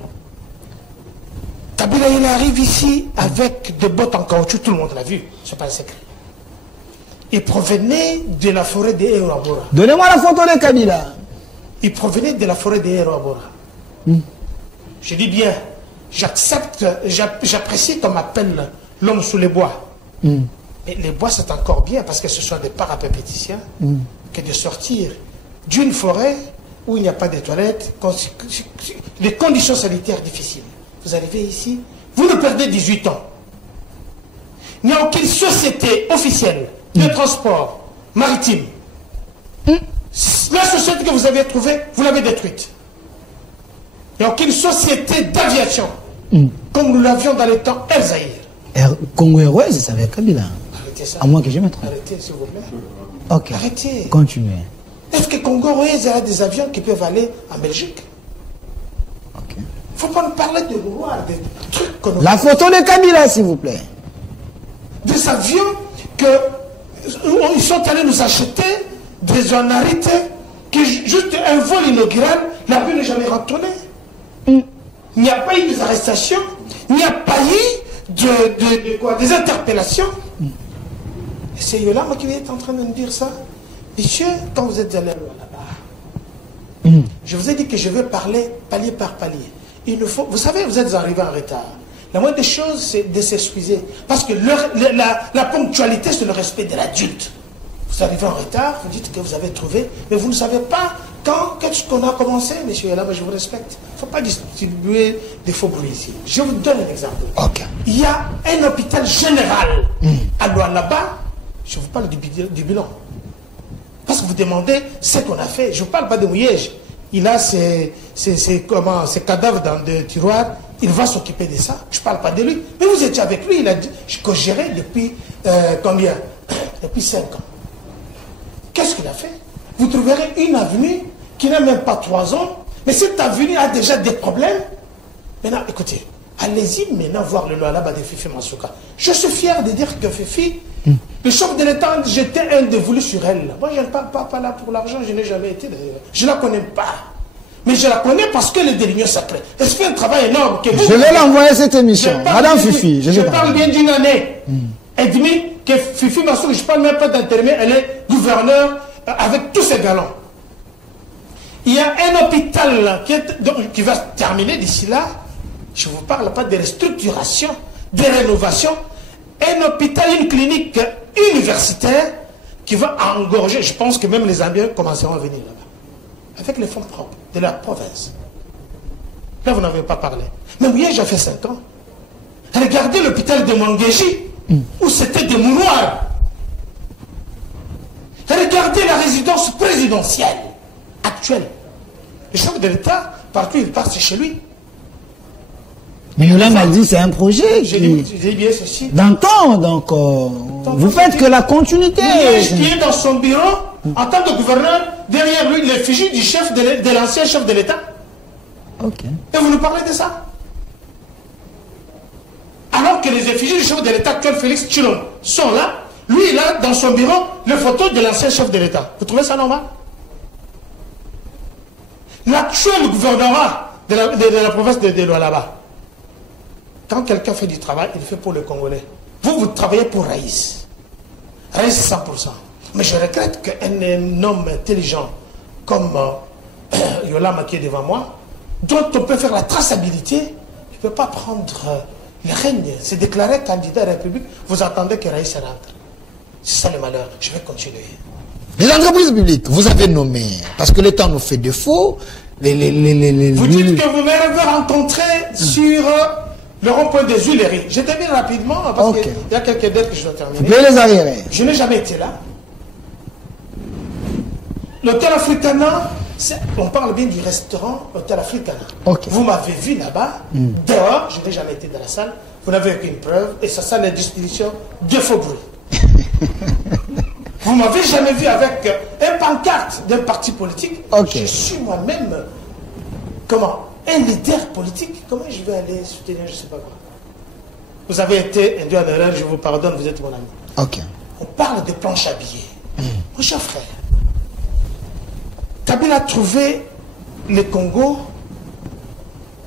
Kabila, il arrive ici avec des bottes en caoutchouc, tout le monde l'a vu, c'est pas un secret. Il provenait de la forêt des Héroabora. Donnez-moi la photo de Kabila. Il provenait de la forêt des Héroabora. Je dis bien, j'accepte, j'apprécie qu'on m'appelle l'homme sous les bois. Et les bois, c'est encore bien parce que ce sont des parapéticiens que de sortir d'une forêt où il n'y a pas de toilettes, les conditions sanitaires difficiles. Vous arrivez ici, vous nous perdez 18 ans. Il n'y a aucune société officielle de transport maritime. La société que vous avez trouvée, vous l'avez détruite. Il n'y a aucune société d'aviation comme nous l'avions dans les temps El Zahir. Congo Airways, c'est avec Kabila. Arrêtez ça. À moins que je me trompe. Arrêtez, s'il vous plaît. Ok. Arrêtez. Continuez. Est-ce que Congo Airways a des avions qui peuvent aller en Belgique? Ok. Il ne faut pas nous parler de gloire, des trucs qu'on... La photo de Kabila, s'il vous plaît. Des avions ils sont allés nous acheter des honnêtes qui juste un vol inaugural, l'avion n'est jamais retourné. Il n'y a pas eu des arrestations, il n'y a pas eu des interpellations. Et c'est Yolama qui est en train de me dire ça. Monsieur, quand vous êtes allé là-bas, je vous ai dit que je vais parler palier par palier. Il ne faut, vous savez, vous êtes arrivé en retard. La moindre des choses, c'est de s'excuser. Parce que la ponctualité, c'est le respect de l'adulte. Vous arrivez en retard, vous dites que vous avez trouvé, mais vous ne savez pas qu'est-ce qu'on a commencé, monsieur. Là, je vous respecte. Il ne faut pas distribuer des faux bruits ici. Je vous donne un exemple. Okay. Il y a un hôpital général à Lualaba. Je vous parle du bilan. Parce que vous demandez ce qu'on a fait. Je ne vous parle pas de Mouyège. Il a ses cadavres dans des tiroirs. Il va s'occuper de ça. Je ne parle pas de lui. Mais vous étiez avec lui. Il a dit que je gérais depuis combien? Depuis 5 ans. Qu'est-ce qu'il a fait? Vous trouverez une avenue qui n'a même pas 3 ans. Mais cette avenue a déjà des problèmes. Maintenant, écoutez, allez-y maintenant voir le Lualaba de Fifi Masuka. Je suis fier de dire que Fifi, le chef de l'État, j'étais un dévolu sur elle. Moi, je ne parle pas là pour l'argent, je n'ai jamais été d'ailleurs. Je ne la connais pas. Mais je la connais parce qu'elle est de l'Union sacrée. Elle fait un travail énorme. Que je vais l'envoyer cette émission. Madame Fifi, je parle bien d'une année et demie que Fifi Masuka, je ne parle même pas d'intermédiaire, elle est gouverneure avec tous ses galons. Il y a un hôpital qui va terminer d'ici là. Je ne vous parle pas de restructuration, de rénovation. Un hôpital, une clinique universitaire qui va engorger. Je pense que même les Zambiens commenceront à venir là-bas. Avec les fonds propres de la province. Là, vous n'avez pas parlé. Mais oui, j'ai fait 5 ans. Regardez l'hôpital de Manguéji, où c'était des mouroirs. Regardez la résidence présidentielle actuelle. Le chef de l'État, partout il part, c'est chez lui. Mais Yola m'a dit c'est un projet. J'ai dit bien ceci. D'antan, donc vous faites que la continuité. Qui est dans son bureau, en tant que gouverneur, derrière lui, l'effigie du chef de l'ancien chef de l'État. Ok. Et vous nous parlez de ça? Alors que les effigies du chef de l'État actuel, Félix Tshilombo, sont là, lui, il a dans son bureau les photos de l'ancien chef de l'État. Vous trouvez ça normal? L'actuel gouvernorat de la province de Lualaba, quand quelqu'un fait du travail, il le fait pour le Congolais. Vous travaillez pour Raïs. Raïs 100%. Mais je regrette qu'un homme intelligent comme Yola qui est devant moi, dont on peut faire la traçabilité, ne peut pas prendre le règne, se déclarer candidat à la République. Vous attendez que Raïs rentre. C'est ça le malheur. Je vais continuer. Les entreprises publiques, vous avez nommé, parce que le temps nous fait défaut, vous dites que vous m'avez rencontré sur le rond-point des Huileries. Je termine rapidement, parce qu'il y a quelques dates que je dois terminer. Vous les arriérés. Je n'ai jamais été là. L'hôtel Africana, on parle bien du restaurant Hôtel Africana. Vous m'avez vu là-bas, dehors, je n'ai jamais été dans la salle, vous n'avez aucune preuve, et ça sent la distribution de faux bruits. Vous ne m'avez jamais vu avec un pancarte d'un parti politique. Je suis moi-même, un leader politique. Comment je vais aller soutenir, je ne sais pas quoi. Vous avez été induit en erreur, je vous pardonne, vous êtes mon ami. On parle de planche à billets. Mon cher frère, Kabila a trouvé le Congo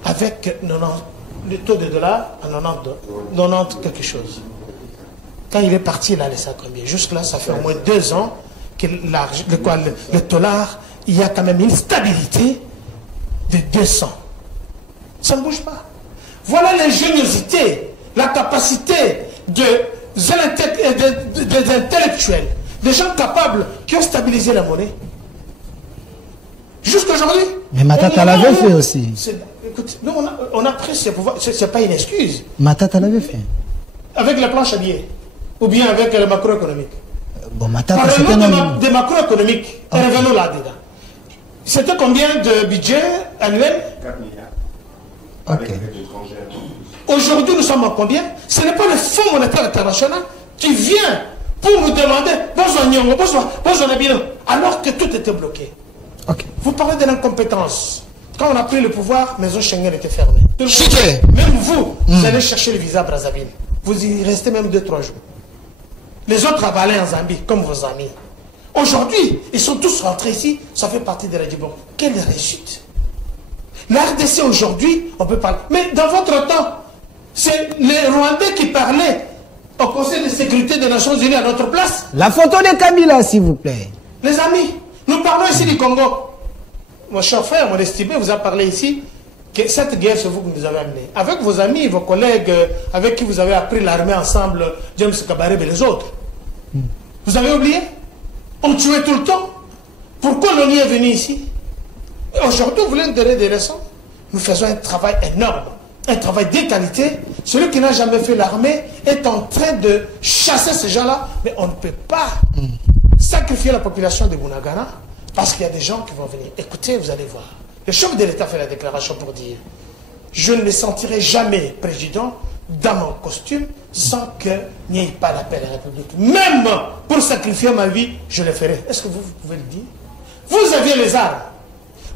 avec le taux de dollar à 90 quelque chose. Quand il est parti, il a laissé à combien? Jusque-là, ça fait au moins 2 ans que le dollar, il y a quand même une stabilité de 200. Ça ne bouge pas. Voilà l'ingéniosité, la capacité des intellectuels, des gens capables qui ont stabilisé la monnaie. Jusqu'aujourd'hui. Mais Matata l'avait fait aussi. Écoute, nous, on a pris ce pouvoir. Ce n'est pas une excuse. Matata l'avait fait. Avec la planche à billets. Ou bien avec le macroéconomique. Bon, Matata, parlons des macroéconomiques. Revenons là-dedans. C'était combien de budget annuel? 4 milliards. Ok. Aujourd'hui, nous sommes à combien? Ce n'est pas le Fonds monétaire international qui vient pour nous demander alors que tout était bloqué. Vous parlez de l'incompétence. Quand on a pris le pouvoir, maison Schengen était fermée. Même vous, vous allez chercher le visa à Brazzaville. Vous y restez même 2-3 jours. Les autres avalés en Zambie, comme vos amis. Aujourd'hui, ils sont tous rentrés ici, ça fait partie de la Djibon. Quelle réussite! La RDC aujourd'hui, on peut parler. Mais dans votre temps, c'est les Rwandais qui parlaient au Conseil de sécurité des Nations Unies à notre place. La photo de Kabila, s'il vous plaît. Les amis, nous parlons ici du Congo. Mon cher frère, mon estimé, vous a parlé ici que cette guerre, c'est vous qui nous avez amené. Avec vos amis, vos collègues, avec qui vous avez appris l'armée ensemble, James Kabarebe et les autres. Vous avez oublié? On tuait tout le temps. Pourquoi l'ONU est venu ici? Aujourd'hui, vous voulez nous donner des leçons? Nous faisons un travail énorme, un travail de qualité. Celui qui n'a jamais fait l'armée est en train de chasser ces gens-là, mais on ne peut pas sacrifier la population de Bunagana parce qu'il y a des gens qui vont venir. Écoutez, vous allez voir. Le chef de l'État fait la déclaration pour dire « Je ne me sentirai jamais président dans mon costume sans qu'il n'y ait pas l'appel à la République. Même pour sacrifier ma vie, je le ferai. » Est-ce que vous pouvez le dire? Vous aviez les armes.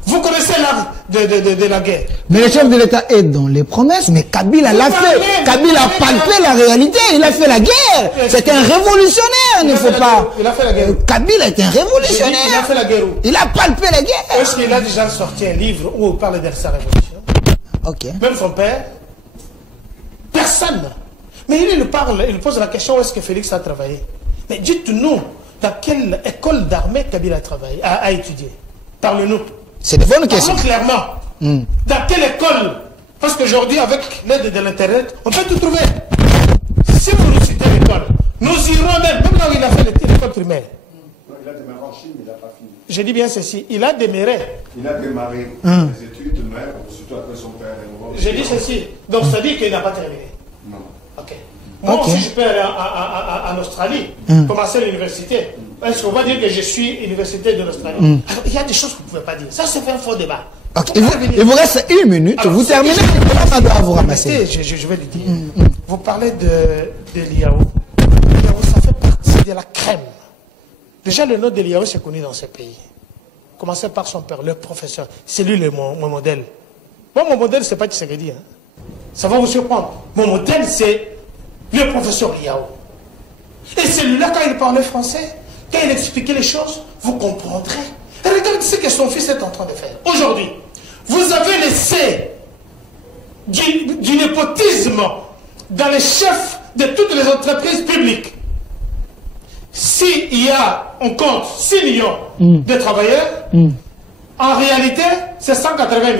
Vous connaissez l'art de la guerre. Mais le chef de l'État est dans les promesses, mais Kabila l'a fait. Kabila a palpé la réalité, il a fait la guerre. C'est un révolutionnaire, il ne faut pas... Il a fait la guerre. Kabila est un révolutionnaire. Il a fait la guerre où? Il a palpé la guerre. Est-ce qu'il a déjà sorti un livre où il parle de sa révolution? Ok. Même son père? Personne. Mais il parle, il pose la question où est-ce que Félix a travaillé. Mais dites-nous, dans quelle école d'armée Kabila a travaillé, a étudié? Parlez-nous. C'est de bonnes questions. Clairement. Dans quelle école? Parce qu'aujourd'hui, avec l'aide de l'Internet, on peut tout trouver. Si vous nous citez l'école, nous irons même là où il a fait l'école primaire. Non, il a démarré en Chine, mais il n'a pas fini. Je dis bien ceci, il a démarré. Il a démarré les études, mais surtout après son père. Je dis ceci, donc ça dit qu'il n'a pas terminé. Non. Ok. Moi aussi, je peux aller en Australie, commencer l'université. Est-ce qu'on va dire que je suis université de l'Australie? Il y a des choses que vous ne pouvez pas dire. Ça, c'est un faux débat. Okay. Il vous reste 1 minute, alors, vous terminez. On doit vous ramasser. Je vais le dire. Vous parlez de l'IAO. L'IAO, ça fait partie de la crème. Déjà, le nom de l'IAO, c'est connu dans ce pays. Commencez par son père, le professeur. C'est lui mon modèle. Moi, mon modèle, ce n'est pas Tshisekedi. Hein. Ça va vous surprendre. Mon modèle, c'est le professeur Liao. Et celui-là, quand il parlait français, quand il expliquait les choses, vous comprendrez. Et regardez ce que son fils est en train de faire. Aujourd'hui, vous avez laissé du népotisme dans les chefs de toutes les entreprises publiques. S'il y a, on compte 6 millions de travailleurs, en réalité, c'est 180 000.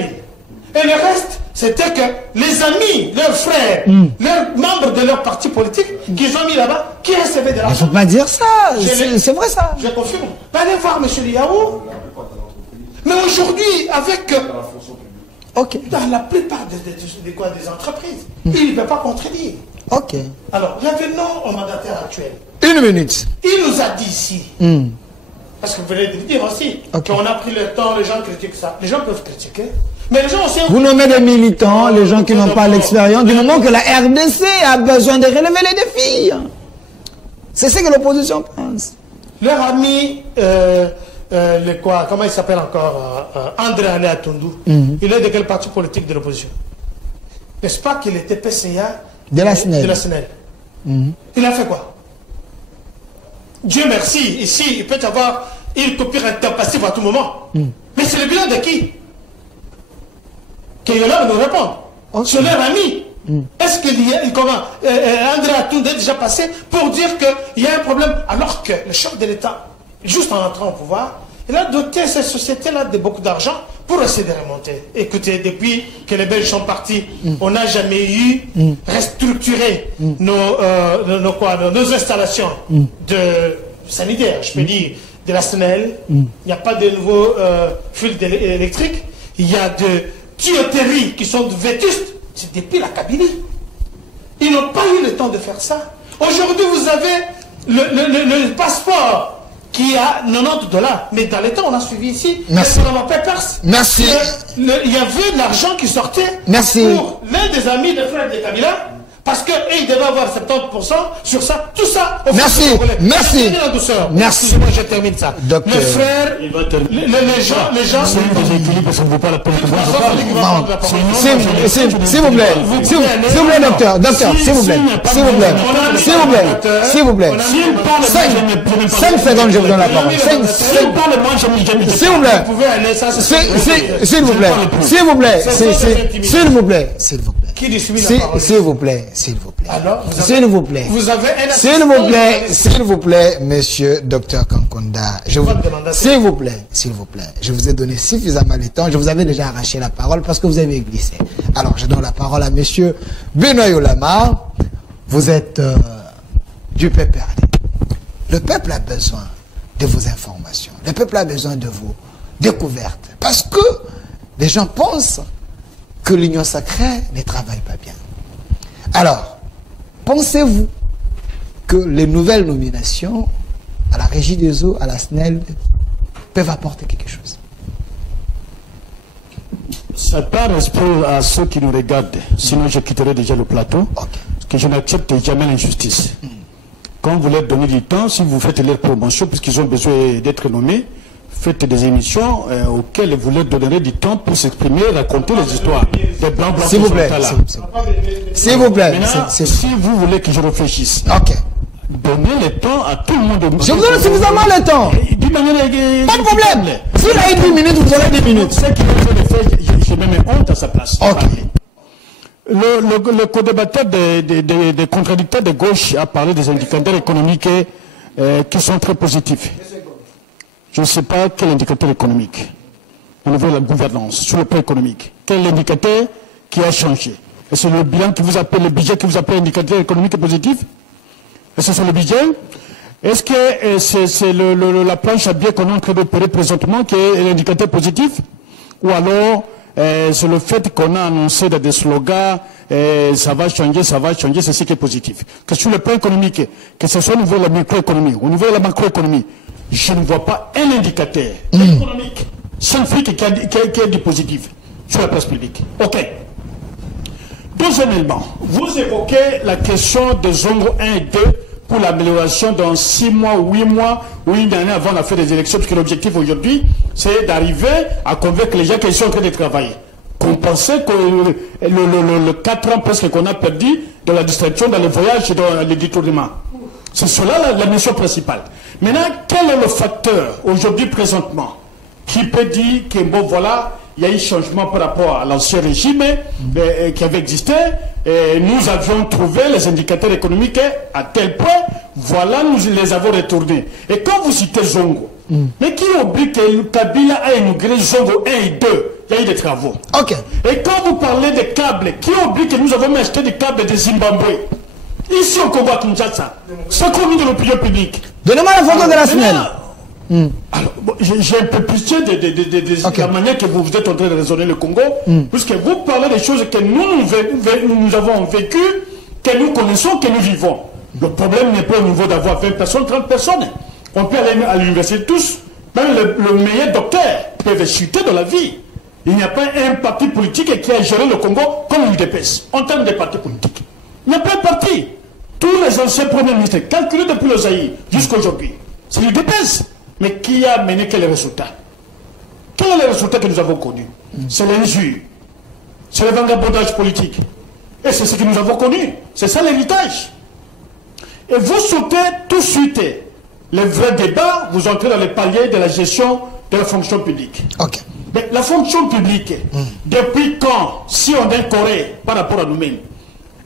Et le reste, c'était que les amis, leurs frères, leurs membres de leur parti politique qu'ils ont mis là-bas, qui recevaient de l'argent. Il ne faut pas dire ça, c'est vrai ça. Je confirme. Allez voir M. Liao. Mais aujourd'hui, avec... dans la plupart des entreprises, il ne peut pas contredire. Ok. Alors, revenons au mandataire actuel. 1 minute. Il nous a dit ici, parce que vous venez de le dire aussi, qu'on a pris le temps, les gens critiquent ça. Les gens peuvent critiquer. Mais les gens aussi... Vous nommez des militants, les gens qui n'ont pas l'expérience, du moment que la RDC a besoin de relever les défis. C'est ce que l'opposition pense. Leur ami, comment il s'appelle encore, André Alé Atundou, il est de quel parti politique de l'opposition? N'est-ce pas qu'il était PCA de la SNEL? De la SNEL. Il a fait quoi? Dieu merci, ici, il peut y avoir une coupure intempestive à tout moment. Mais c'est le bilan de qui? Que Yola nous répond. C'est leur ami. Est-ce qu'il y a, comment, André Atundou est déjà passé pour dire qu'il y a un problème, alors que le chef de l'État, juste en entrant au pouvoir, il a doté ces sociétés-là de beaucoup d'argent pour essayer de remonter. Écoutez, depuis que les Belges sont partis, on n'a jamais eu restructuré nos installations de sanitaires, je peux dire, de la SNEL. Il n'y a pas de nouveaux fils électriques. Il y a de tuyauteries qui sont vétustes. C'est depuis la Kabylie. Ils n'ont pas eu le temps de faire ça. Aujourd'hui, vous avez le passeport qui a 90 $. Mais dans les temps, on a suivi ici. Merci. Merci. Il y avait de l'argent qui sortait pour l'un des amis de frères de Kabila. Parce qu'il devait avoir 70% sur ça, tout ça. Merci. Merci. Merci. Moi, je termine ça. Docteur. Les frères, les gens. C'est un déséquilibre parce qu'on ne veut pas la peine. S'il vous plaît. S'il vous plaît, docteur. Docteur, s'il vous plaît. S'il vous plaît. S'il vous plaît. S'il vous plaît. 5 secondes, je vous donne la parole. S'il vous plaît. S'il vous plaît. S'il vous plaît. S'il vous plaît. S'il vous plaît. S'il vous plaît. Qui distribue la parole? S'il vous plaît, s'il vous plaît. Alors, s'il vous plaît. Vous avez un s'il vous plaît, monsieur Dr Kankonda. S'il vous plaît, je vous ai donné suffisamment de temps. Je vous avais déjà arraché la parole parce que vous avez glissé. Alors, je donne la parole à monsieur Benoît Yolama. Vous êtes du PPRD. Le peuple a besoin de vos informations. Le peuple a besoin de vos découvertes. Parce que les gens pensent que l'Union sacrée ne travaille pas bien. Alors, pensez-vous que les nouvelles nominations à la Régie des eaux, à la SNEL, peuvent apporter quelque chose? Ça par respect à ceux qui nous regardent, sinon je quitterai déjà le plateau, parce que je n'accepte jamais l'injustice. Quand vous leur donnez du temps, si vous faites leur promotion, puisqu'ils ont besoin d'être nommés, faites des émissions auxquelles vous leur donnerez du temps pour s'exprimer, raconter les histoires des blancs. S'il vous plaît, s'il vous plaît. Maintenant, si vous voulez que je réfléchisse, donnez le temps à tout le monde. Je vous donne suffisamment le temps. Pas de problème. S'il a 10 minutes, vous aurez 10 minutes. Ce qu'il a fait de faire, j'ai même honte à sa place. Le co-débatteur des contradicteurs de gauche a parlé des indicateurs économiques qui sont très positifs. Je ne sais pas quel indicateur économique au niveau de la gouvernance, sur le plan économique. Quel indicateur qui a changé? Est-ce le bilan qui vous appelle, le budget qui vous appelle indicateur économique positif? Est-ce que c'est le budget? Est-ce que c'est la planche à billets qu'on est en train d'opérer présentement qui est l'indicateur positif? Ou alors c'est le fait qu'on a annoncé dans des slogans ça va changer, c'est ce qui est positif. Que sur le plan économique, que ce soit au niveau de la microéconomie, au niveau de la macroéconomie, je ne vois pas un indicateur économique scientifique qui est du positif sur la place publique. Ok. Deuxièmement, vous évoquez la question des zones 1 et 2 pour l'amélioration dans 6 mois, 8 mois ou une année avant la fin des élections, parce que l'objectif aujourd'hui, c'est d'arriver à convaincre les gens qu'ils sont en train de travailler. Compenser que le 4 ans presque qu'on a perdu dans la distraction, dans le voyage et dans les détournements. C'est cela la mission principale. Maintenant, quel est le facteur aujourd'hui présentement qui peut dire que bon voilà, il y a eu changement par rapport à l'ancien régime qui avait existé, et nous avions trouvé les indicateurs économiques à tel point, voilà, nous les avons retournés. Et quand vous citez Zongo, mais qui oublie que Kabila a inauguré Zongo 1 et 2, il y a eu des travaux. Et quand vous parlez des câbles, qui oublie que nous avons acheté des câbles de Zimbabwe, ici au Congo à Kinshasa, c'est connu de l'opinion publique. Donnez-moi la photo de la semaine. Alors, j'ai un peu pitié de la manière que vous êtes en train de raisonner le Congo, puisque vous parlez des choses que nous avons vécues, que nous connaissons, que nous vivons. Le problème n'est pas au niveau d'avoir 20 personnes, 30 personnes. On peut aller à l'université tous, même le meilleur docteur peut chuter dans la vie. Il n'y a pas un parti politique qui a géré le Congo comme l'UDPS, en termes de parti politique. Il n'y a pas un parti. Tous les anciens premiers ministres, calculés depuis le Zaïre jusqu'à aujourd'hui, c'est l'UDPS. Mais qui a mené quel résultat? Quel est le résultat que nous avons connu? C'est l'injure, c'est le vagabondage politique. Et c'est ce que nous avons connu. C'est ça l'héritage. Et vous sautez tout de suite les vrais débats, vous entrez dans les paliers de la gestion de la fonction publique. Mais la fonction publique, depuis quand, si on est correct par rapport à nous-mêmes,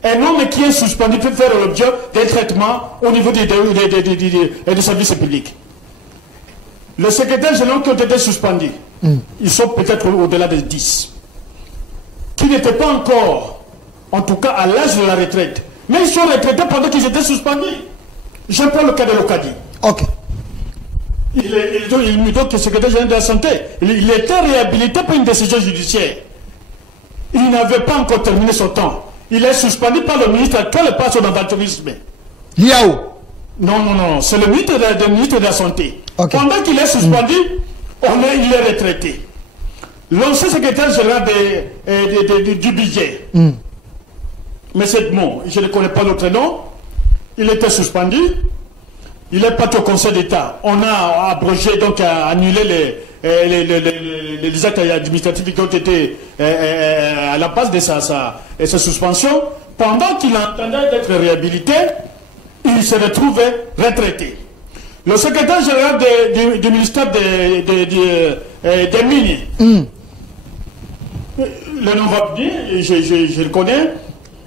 un homme qui est suspendu peut faire l'objet d'un traitement au niveau des services publics? Les secrétaires généraux qui ont été suspendus, ils sont peut-être au-delà de 10, qui n'étaient pas encore, en tout cas à l'âge de la retraite, mais ils sont retraités pendant qu'ils étaient suspendus. Je prends le cas de l'Ocadi. Il me dit que le secrétaire général de la santé, il était réhabilité par une décision judiciaire. Il n'avait pas encore terminé son temps. Il est suspendu par le ministre actuel par son aventurisme. Liao. Non, c'est le ministre de la Santé. Pendant qu'il est suspendu, il est retraité. L'ancien secrétaire général du budget, M. Edmond, je ne connais pas l'autre nom, il était suspendu, il est parti au Conseil d'État. On a abrogé, donc annulé les actes administratifs qui ont été à la base de sa suspension. Pendant qu'il entendait d'être réhabilité, il se retrouve retraité. Le secrétaire général du ministère des Mines, le nom va venir, je le connais,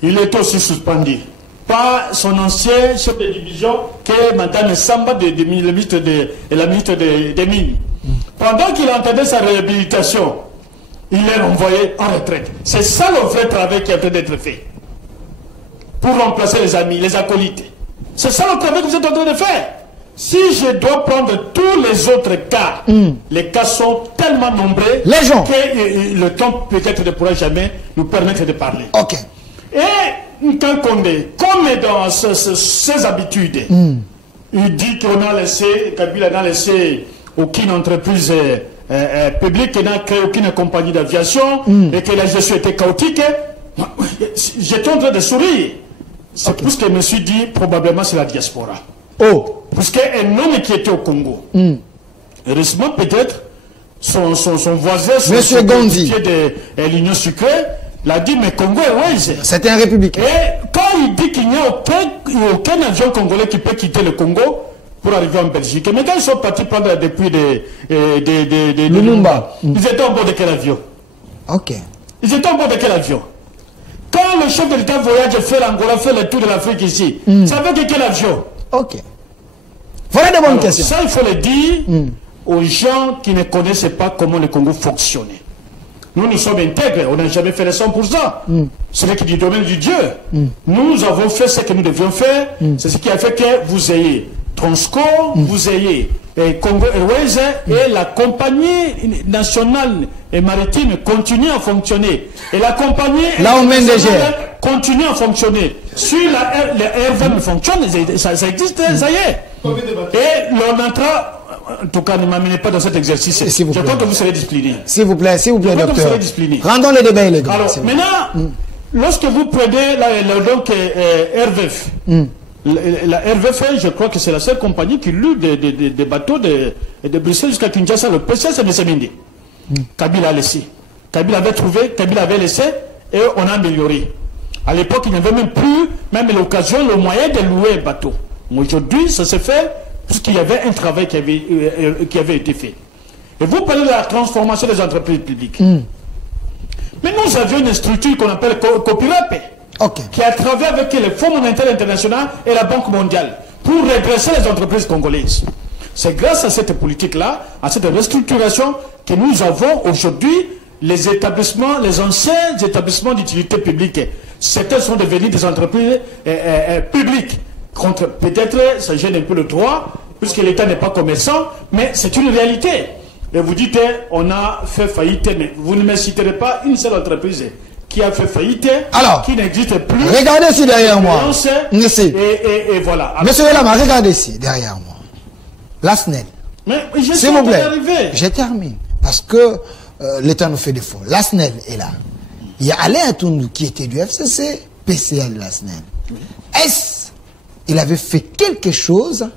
il est aussi suspendu par son ancien chef de division, qui est Madame Samba, la ministre des Mines. Pendant qu'il entendait sa réhabilitation, il est envoyé en retraite. C'est ça le vrai travail qui est en train d'être fait. Pour remplacer les amis, les acolytes. C'est ça le travail que vous êtes en train de faire. Si je dois prendre tous les autres cas, les cas sont tellement nombreux que le temps peut-être ne pourra jamais nous permettre de parler. Ok. Et quand Condé, comme dans ses habitudes, il dit qu'on a laissé, Kabila n'a laissé aucune entreprise publique, n'a créé aucune compagnie d'aviation, et que la gestion était chaotique, j'étais en train de sourire. C'est pour ce que je me suis dit, probablement c'est la diaspora. Oh. Parce qu'un homme qui était au Congo, heureusement peut-être, son voisin, Monsieur Gondi de l'Union sucrée, l'a dit, mais Congo est ouais. C'était un républicain. Et quand il dit qu'il n'y a aucun avion congolais qui peut quitter le Congo pour arriver en Belgique, mais quand ils sont partis prendre depuis Lumumba, ils étaient en bord de quel avion? Ok. Ils étaient en bord de quel avion? Quand le chef de l'État voyage, fait l'Angola, fait le tour de l'Afrique ici, ça veut dire quel avion? Ok. Voilà de bonnes questions. Ça, il faut le dire aux gens qui ne connaissaient pas comment le Congo fonctionnait. Nous sommes intègres, on n'a jamais fait les 100%. C'est du domaine du Dieu. Nous avons fait ce que nous devions faire. C'est ce qui a fait que vous ayez Transco, vous ayez Congo Airways et la compagnie nationale et maritime continue à fonctionner. Et la compagnie nationale continue à fonctionner. Si la RVM fonctionne, ça existe, ça y est. Et l'on entra. En tout cas, ne m'amenez pas dans cet exercice. Je crois que vous serez discipliné. S'il vous plaît, docteur. Rendons les débats illégaux. Alors, maintenant, lorsque vous prenez donc RVF, la RVF, je crois que c'est la seule compagnie qui loue des bateaux de Bruxelles jusqu'à Kinshasa. Le PCS, c'est Messemindi. Kabila a laissé. Kabila avait trouvé, Kabila avait laissé, et on a amélioré. À l'époque, il n'y avait même plus, même l'occasion, le moyen de louer un bateau. Aujourd'hui, ça s'est fait puisqu'il y avait un travail qui avait été fait. Et vous parlez de la transformation des entreprises publiques. Mais nous avions une structure qu'on appelle Copirap, qui a travaillé avec le Fonds monétaire international et la Banque mondiale pour redresser les entreprises congolaises. C'est grâce à cette politique-là, à cette restructuration, que nous avons aujourd'hui les établissements, les anciens établissements d'utilité publique. Certains sont devenus des entreprises publiques. Peut-être ça gêne un peu le droit, puisque l'État n'est pas commerçant, mais c'est une réalité. Et vous dites, on a fait faillite, mais vous ne me citerez pas une seule entreprise qui a fait faillite, qui n'existe plus. Regardez ici derrière moi. Et voilà. Alors, Monsieur Lama, regardez ici derrière moi. La SNEL. Mais s'il vous plaît, je termine. Parce que l'État nous fait défaut. La SNEL est là. Il y a Alain Atoundou qui était du FCC, PCA de la SNEL. Il avait fait quelque chose,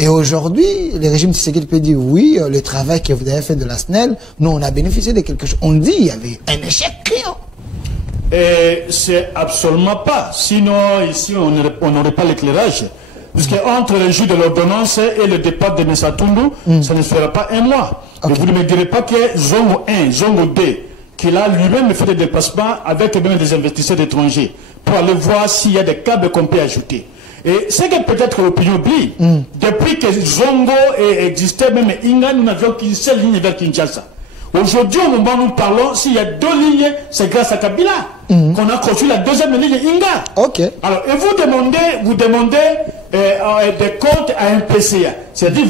et aujourd'hui, le régime Tshisekedi peut dire oui, le travail que vous avez fait de la SNEL, nous on a bénéficié de quelque chose. On dit qu'il y avait un échec criant. Et c'est absolument pas. Sinon, ici, on n'aurait pas l'éclairage. Puisque entre le jus de l'ordonnance et le départ de Messatundu, ça ne fera pas un mois. Et vous ne me direz pas que Zongo 1, Zongo 2, qu'il a lui-même fait des déplacements avec même des investisseurs étrangers pour aller voir s'il y a des câbles qu'on peut ajouter. Et c'est que peut-être l'opinion oublie, depuis que Zongo existait, même Inga, nous n'avions qu'une seule ligne vers Kinshasa. Aujourd'hui, au moment où nous parlons, s'il y a 2 lignes, c'est grâce à Kabila qu'on a construit la 2e ligne Inga. Alors, et vous demandez des comptes à un PCA. C'est-à-dire,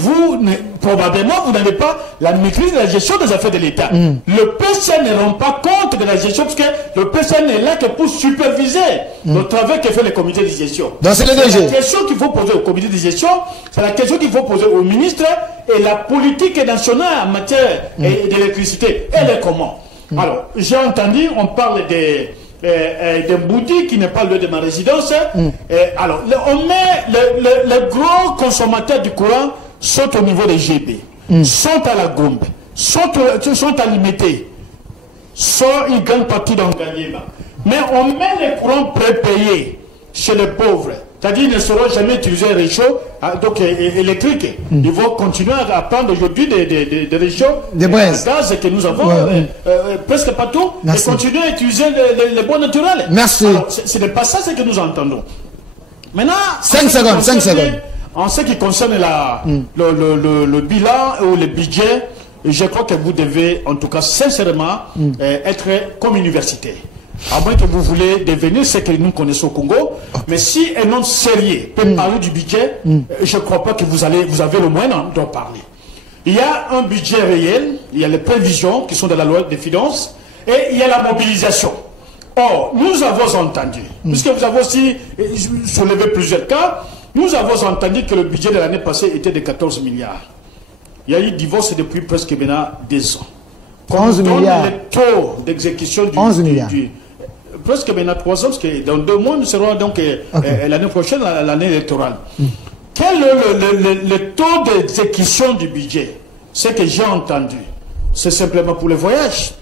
probablement, vous n'avez pas la maîtrise de la gestion des affaires de l'État. Le PCA ne rend pas compte de la gestion, parce que le PCA n'est là que pour superviser le travail que fait le comité de gestion. C'est la question qu'il faut poser au comité de gestion, c'est la question qu'il faut poser au ministre, et la politique nationale en matière d'électricité, elle est comment? Alors, j'ai entendu, on parle d'un Boudi qui n'est pas le lieu de ma résidence. Alors, on met les gros consommateurs du courant sont au niveau des GB, sont à la Gombe, sont à Limité, sont une grande partie dans Ganyema. Mais on met les courants prépayés chez les pauvres, C'est-à-dire qu'ils ne sauront jamais utiliser un réchaud électrique. Ils vont continuer à prendre aujourd'hui des réchauds de gaz que nous avons presque partout et continuer à utiliser les bois naturels. Merci. Ce n'est pas ça ce que nous entendons. Maintenant, 5 secondes. En ce qui concerne le bilan ou le budget, je crois que vous devez, en tout cas sincèrement, être comme universitaire. À moins que vous voulez devenir ce que nous connaissons au Congo. Mais si un homme sérieux peut parler du budget, je ne crois pas que vous avez le moyen d'en parler. Il y a un budget réel, il y a les prévisions qui sont dans la loi des finances, et il y a la mobilisation. Or, nous avons entendu, puisque vous avez aussi soulevé plusieurs cas, nous avons entendu que le budget de l'année passée était de 14 milliards. Il y a eu divorce depuis presque maintenant 2 ans. 11 milliards. Le taux d'exécution du... 11 milliards. Presque maintenant 3 ans, parce que dans 2 mois, nous serons donc l'année prochaine, l'année électorale. Quel est le taux d'exécution du budget? Ce que j'ai entendu, c'est simplement pour les voyages.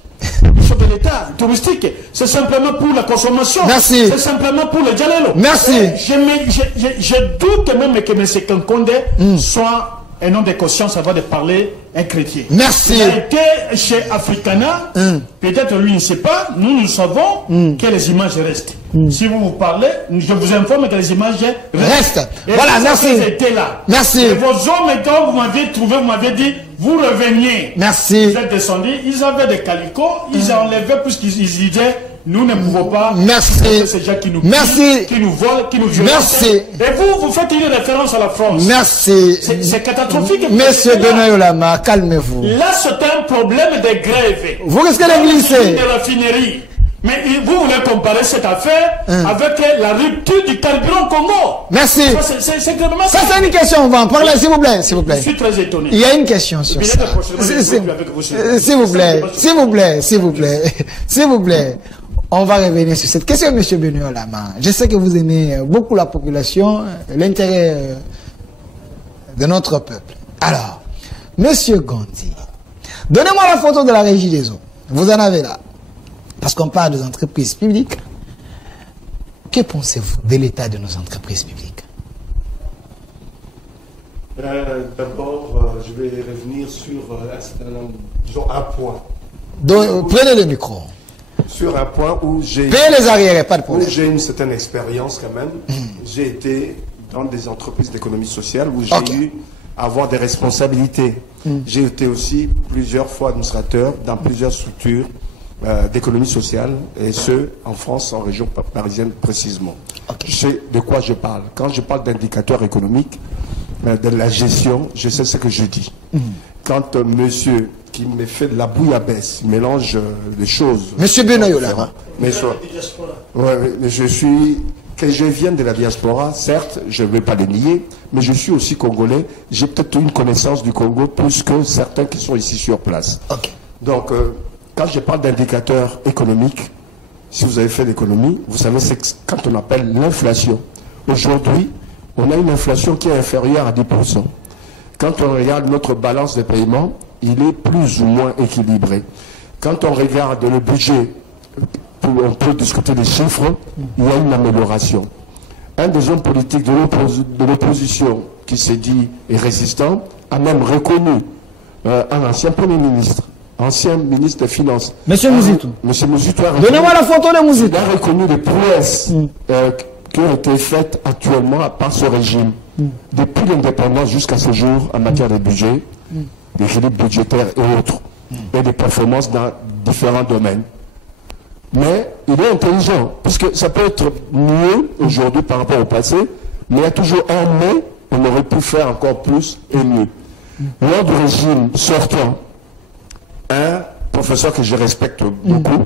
De l'État touristique, c'est simplement pour la consommation. Merci. C'est simplement pour le dialogue. Merci. Je doute même que M. Kankonde soit un homme de conscience avant de parler un chrétien. Merci. Il a été chez Africana, peut-être lui ne sait pas, nous savons que les images restent. Si vous parlez, je vous informe que les images restent. Et voilà, merci. Là. Merci. Et vos hommes, quand vous m'aviez trouvé, vous m'aviez dit, vous reveniez. Merci. Vous êtes descendus, ils avaient des calicots, ils enlevaient puisqu'ils disaient, nous ne pouvons pas. Merci. C'est gens qui nous merci. Qui nous volent, qui nous violent. Merci. Et vous faites une référence à la France. Merci. C'est catastrophique. Monsieur Benoît Yolama, calmez-vous. Là, c'est un problème de grève. Vous risquez de glisser. De raffinerie. Mais vous voulez comparer cette affaire avec la rupture du carburant au Congo. Merci. C'est ça, c'est une question. On va en parler, s'il vous plaît. S'il vous plaît. Je suis très étonné. Il y a une question sur ça. S'il vous plaît. S'il vous plaît. S'il vous plaît. S'il vous plaît. On va revenir sur cette question, monsieur Benoît Yolama. Je sais que vous aimez beaucoup la population, l'intérêt de notre peuple. Alors, monsieur Gondi, donnez-moi la photo de la régie des eaux. Vous en avez là. Parce qu'on parle des entreprises publiques. Que pensez-vous de l'état de nos entreprises publiques? D'abord, je vais revenir sur un point. Donc, prenez le micro. Sur un point où j'ai... Payez les arriérés, pas de problème. Où j'ai une certaine expérience quand même. J'ai été dans des entreprises d'économie sociale où j'ai eu à avoir des responsabilités. J'ai été aussi plusieurs fois administrateur dans plusieurs structures d'économie sociale, et ce, en France, en région parisienne précisément. Je sais de quoi je parle. Quand je parle d'indicateurs économiques, de la gestion, je sais ce que je dis. Quand monsieur qui me fait de la bouillabaisse, mélange les choses... Monsieur Benoît Yolama. Mais que je vienne de la diaspora, certes, je ne vais pas le nier, mais je suis aussi congolais. J'ai peut-être une connaissance du Congo plus que certains qui sont ici sur place. Donc, quand je parle d'indicateurs économiques, si vous avez fait l'économie, vous savez, c'est quand on appelle l'inflation. Aujourd'hui, on a une inflation qui est inférieure à 10%. Quand on regarde notre balance de paiement, il est plus ou moins équilibré. Quand on regarde le budget, on peut discuter des chiffres, il y a une amélioration. Un des hommes politiques de l'opposition qui s'est dit est résistant a même reconnu un ancien Premier ministre, ancien ministre des Finances. Monsieur Mouzitou. Monsieur Mouzitou. Donnez-moi la photo de Mouzitou. Il a reconnu les prouesses qui ont été faites actuellement par ce régime. Depuis l'indépendance jusqu'à ce jour, en matière de budget, d'équilibre budgétaire et autres, et des performances dans différents domaines. Mais il est intelligent, puisque ça peut être mieux aujourd'hui par rapport au passé, mais il y a toujours un mais, on aurait pu faire encore plus et mieux. Lors du régime sortant, un professeur que je respecte beaucoup,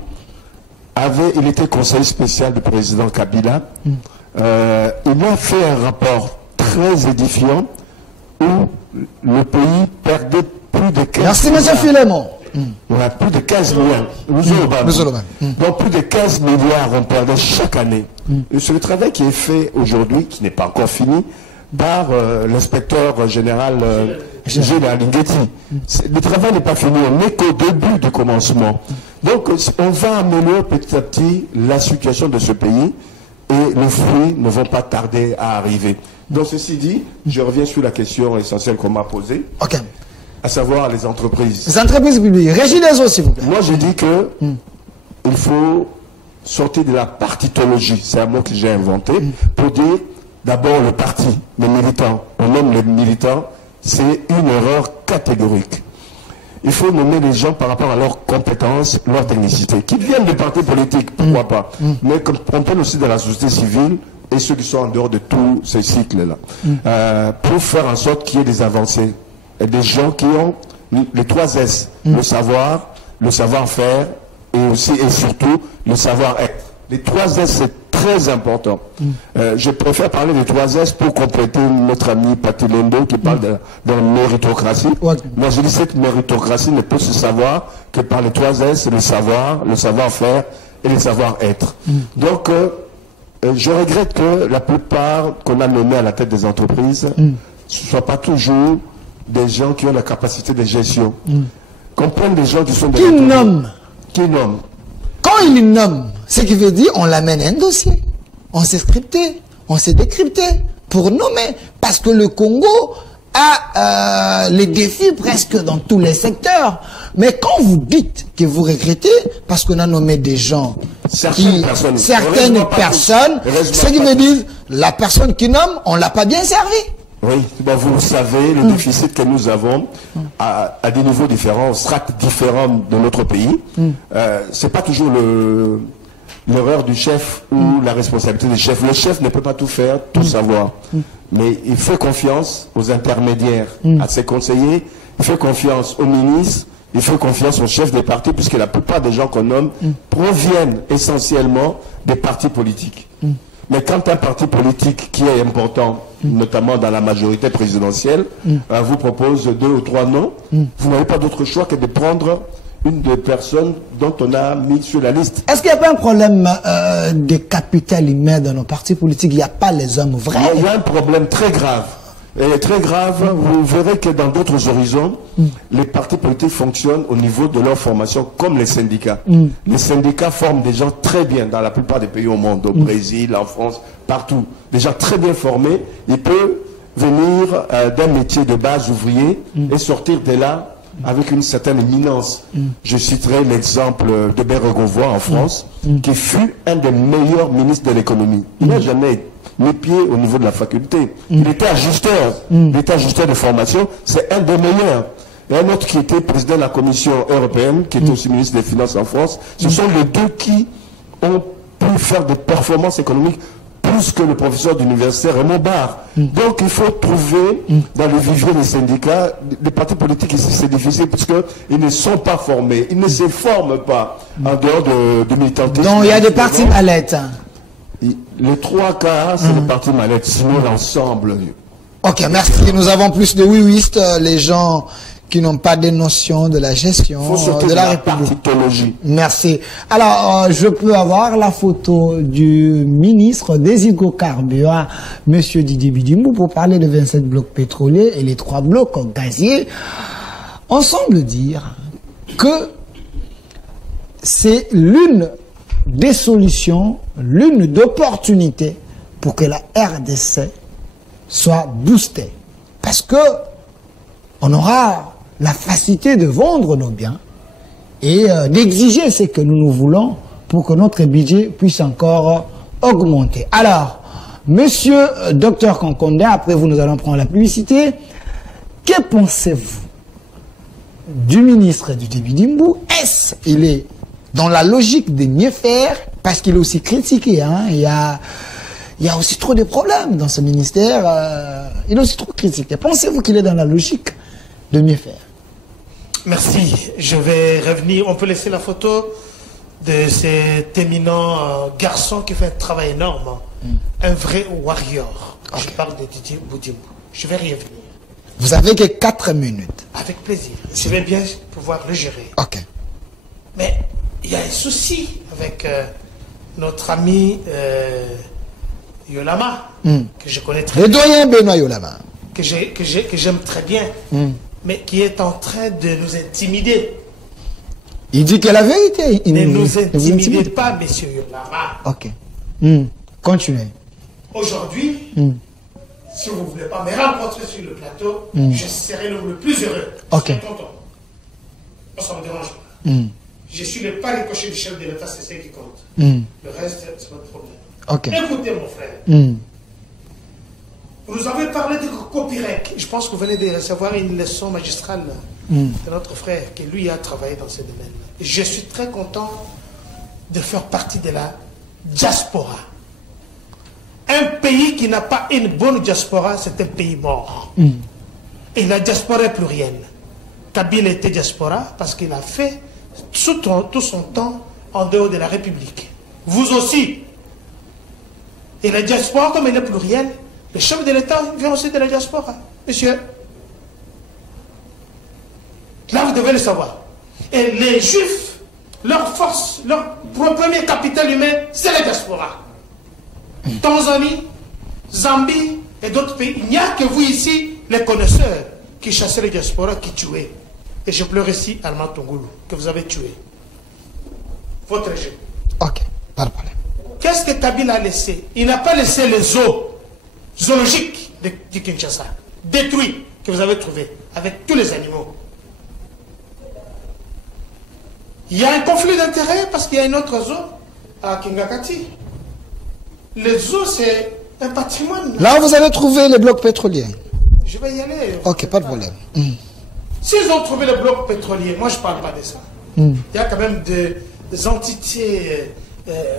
il était conseiller spécial du président Kabila, il a fait un rapport très édifiant où le pays perdait plus de 15 milliards. Merci, monsieur Philémon. On a plus de 15 milliards. Donc plus de 15 milliards on perdait chaque année. Et c'est le travail qui est fait aujourd'hui, qui n'est pas encore fini, par l'inspecteur général Gilles Alinghetti. Le travail n'est pas fini, on n'est qu'au début du commencement. Donc on va améliorer petit à petit la situation de ce pays. et les fruits ne vont pas tarder à arriver. Donc ceci dit, je reviens sur la question essentielle qu'on m'a posée, à savoir les entreprises. Les entreprises publiques. Régis des eaux, s'il vous plaît. Moi, j'ai dit que il faut sortir de la partitologie, c'est un mot que j'ai inventé, pour dire d'abord le parti, les militants. On nomme les militants, c'est une erreur catégorique. Il faut nommer les gens par rapport à leurs compétences, leur technicité. Qu'ils viennent des partis politiques, pourquoi pas. Mais qu'on prenne aussi de la société civile et ceux qui sont en dehors de tous ces cycles-là. Pour faire en sorte qu'il y ait des avancées. Et des gens qui ont les 3 S. Le savoir, le savoir-faire et aussi et surtout le savoir-être. Les 3 S, c'est très important. Je préfère parler des 3 S pour compléter notre ami Paty Lendo qui parle de la méritocratie. Moi, je dis cette méritocratie ne peut se savoir que par les 3 S, le savoir, le savoir-faire et le savoir-être. Donc, je regrette que la plupart qu'on a nommés à la tête des entreprises ne soient pas toujours des gens qui ont la capacité de gestion. Qu'on prenne des gens qui sont des... Qui nomment. Quand il nomme, ce qui veut dire on l'amène un dossier. On s'est scripté, on s'est décrypté pour nommer. Parce que le Congo a les défis presque dans tous les secteurs. Mais quand vous dites que vous regrettez, parce qu'on a nommé des gens, certaines personnes, ce qui veut dire la personne qui nomme, on ne l'a pas bien servi. Oui, ben vous savez, le déficit que nous avons à des niveaux différents, strates différents de notre pays, c'est pas toujours l'erreur du chef ou la responsabilité du chef. Le chef ne peut pas tout faire, tout savoir. Mais il fait confiance aux intermédiaires, à ses conseillers, il fait confiance aux ministres, il fait confiance aux chefs des partis, puisque la plupart des gens qu'on nomme proviennent essentiellement des partis politiques. Mais quand un parti politique qui est important, notamment dans la majorité présidentielle, vous propose 2 ou 3 noms, vous n'avez pas d'autre choix que de prendre une des personnes dont on a mis sur la liste. Est-ce qu'il n'y a pas un problème de capital humain dans nos partis politiques? Il n'y a pas les hommes vrais? Il y a un problème très grave. Et très grave, vous verrez que dans d'autres horizons, les partis politiques fonctionnent au niveau de leur formation comme les syndicats. Les syndicats forment des gens très bien dans la plupart des pays au monde, au Brésil, en France, partout. Des gens très bien formés. Ils peuvent venir d'un métier de base ouvrier et sortir de là avec une certaine éminence. Je citerai l'exemple de Bérégovoy en France, qui fut un des meilleurs ministres de l'économie. Il n'a jamais mis pied au niveau de la faculté. Il était ajusteur. Il était ajusteur de formation. C'est un des meilleurs. Et un autre qui était président de la Commission européenne, qui était aussi ministre des Finances en France. Ce sont les deux qui ont pu faire des performances économiques plus que le professeur d'université Raymond Barre. Donc il faut trouver dans le vivier des syndicats, des partis politiques ici c'est difficile puisqu'ils ne sont pas formés, ils ne se forment pas en dehors de militantisme. Donc il y a des partis mallettes. Les 3 quarts c'est des partis mallettes, sinon l'ensemble. Ok, merci. Nous avons plus de oui-wistes, les gens qui n'ont pas de notion de la gestion de la République. Merci. Alors, je peux avoir la photo du ministre des hydrocarbures, M. Didier Bidimou, pour parler de 27 blocs pétroliers et les 3 blocs gaziers. On semble dire que c'est l'une des solutions, l'une d'opportunités pour que la RDC soit boostée. Parce que on aura la facilité de vendre nos biens et d'exiger ce que nous voulons pour que notre budget puisse encore augmenter. Alors, monsieur Dr Kankonde, après vous, nous allons prendre la publicité. Que pensez-vous du ministre du Bidimou? Est-ce qu'il est dans la logique de mieux faire? Parce qu'il est aussi critiqué, hein? Il y a aussi trop de problèmes dans ce ministère. Il est aussi trop critiqué. Pensez-vous qu'il est dans la logique de mieux faire? Merci. Je vais revenir. On peut laisser la photo de cet éminent garçon qui fait un travail énorme. Un vrai warrior. Okay. Je parle de Didier Bidimou. Je vais y revenir. Vous avez que 4 minutes. Avec plaisir. Je vais bien pouvoir le gérer. Ok. Mais il y a un souci avec notre ami Yolama, que je connais très bien. Le doyen Benoît Yolama. Que j'aime très bien, mais qui est en train de nous intimider. Il dit que la vérité. Ne nous intimidez pas, monsieur Yolama. Ok. Continuez. Aujourd'hui, si vous ne voulez pas me rencontrer sur le plateau, je serai le plus heureux. Ok. Je suis content. Moi, ça me dérange pas. Je suis le pas ricoché du chef de l'État, c'est ce qui compte. Le reste, c'est votre problème. Ok. Écoutez, mon frère. Vous nous avez parlé de copyright. Je pense que vous venez de recevoir une leçon magistrale de notre frère qui, lui, a travaillé dans ce domaine. Je suis très content de faire partie de la diaspora. Un pays qui n'a pas une bonne diaspora, c'est un pays mort. Et la diaspora est plurielle. Kabila était diaspora parce qu'il a fait tout son temps en dehors de la République. Vous aussi. Et la diaspora, comme elle est plurielle, le chef de l'État vient aussi de la diaspora. Monsieur. Là, vous devez le savoir. Et les Juifs, leur force, leur premier capital humain, c'est la diaspora. Tanzanie, Zambie et d'autres pays. Il n'y a que vous ici, les connaisseurs, qui chassaient les diasporas, qui tuaient. Et je pleure ici Alma Tongulu, que vous avez tué. Votre régime. Ok, pas de problème. Qu'est-ce que Kabila a laissé? Il n'a pas laissé les zoos zoologiques de Kinshasa, détruits, que vous avez trouvés, avec tous les animaux. Il y a un conflit d'intérêts parce qu'il y a une autre zoo à Kingakati. Les zoos, c'est un patrimoine. Là, vous avez trouvé les blocs pétroliers. Je vais y aller. Ok, pas de problème. S'ils ont trouvé les blocs pétroliers, moi je ne parle pas de ça. Il y a quand même des entités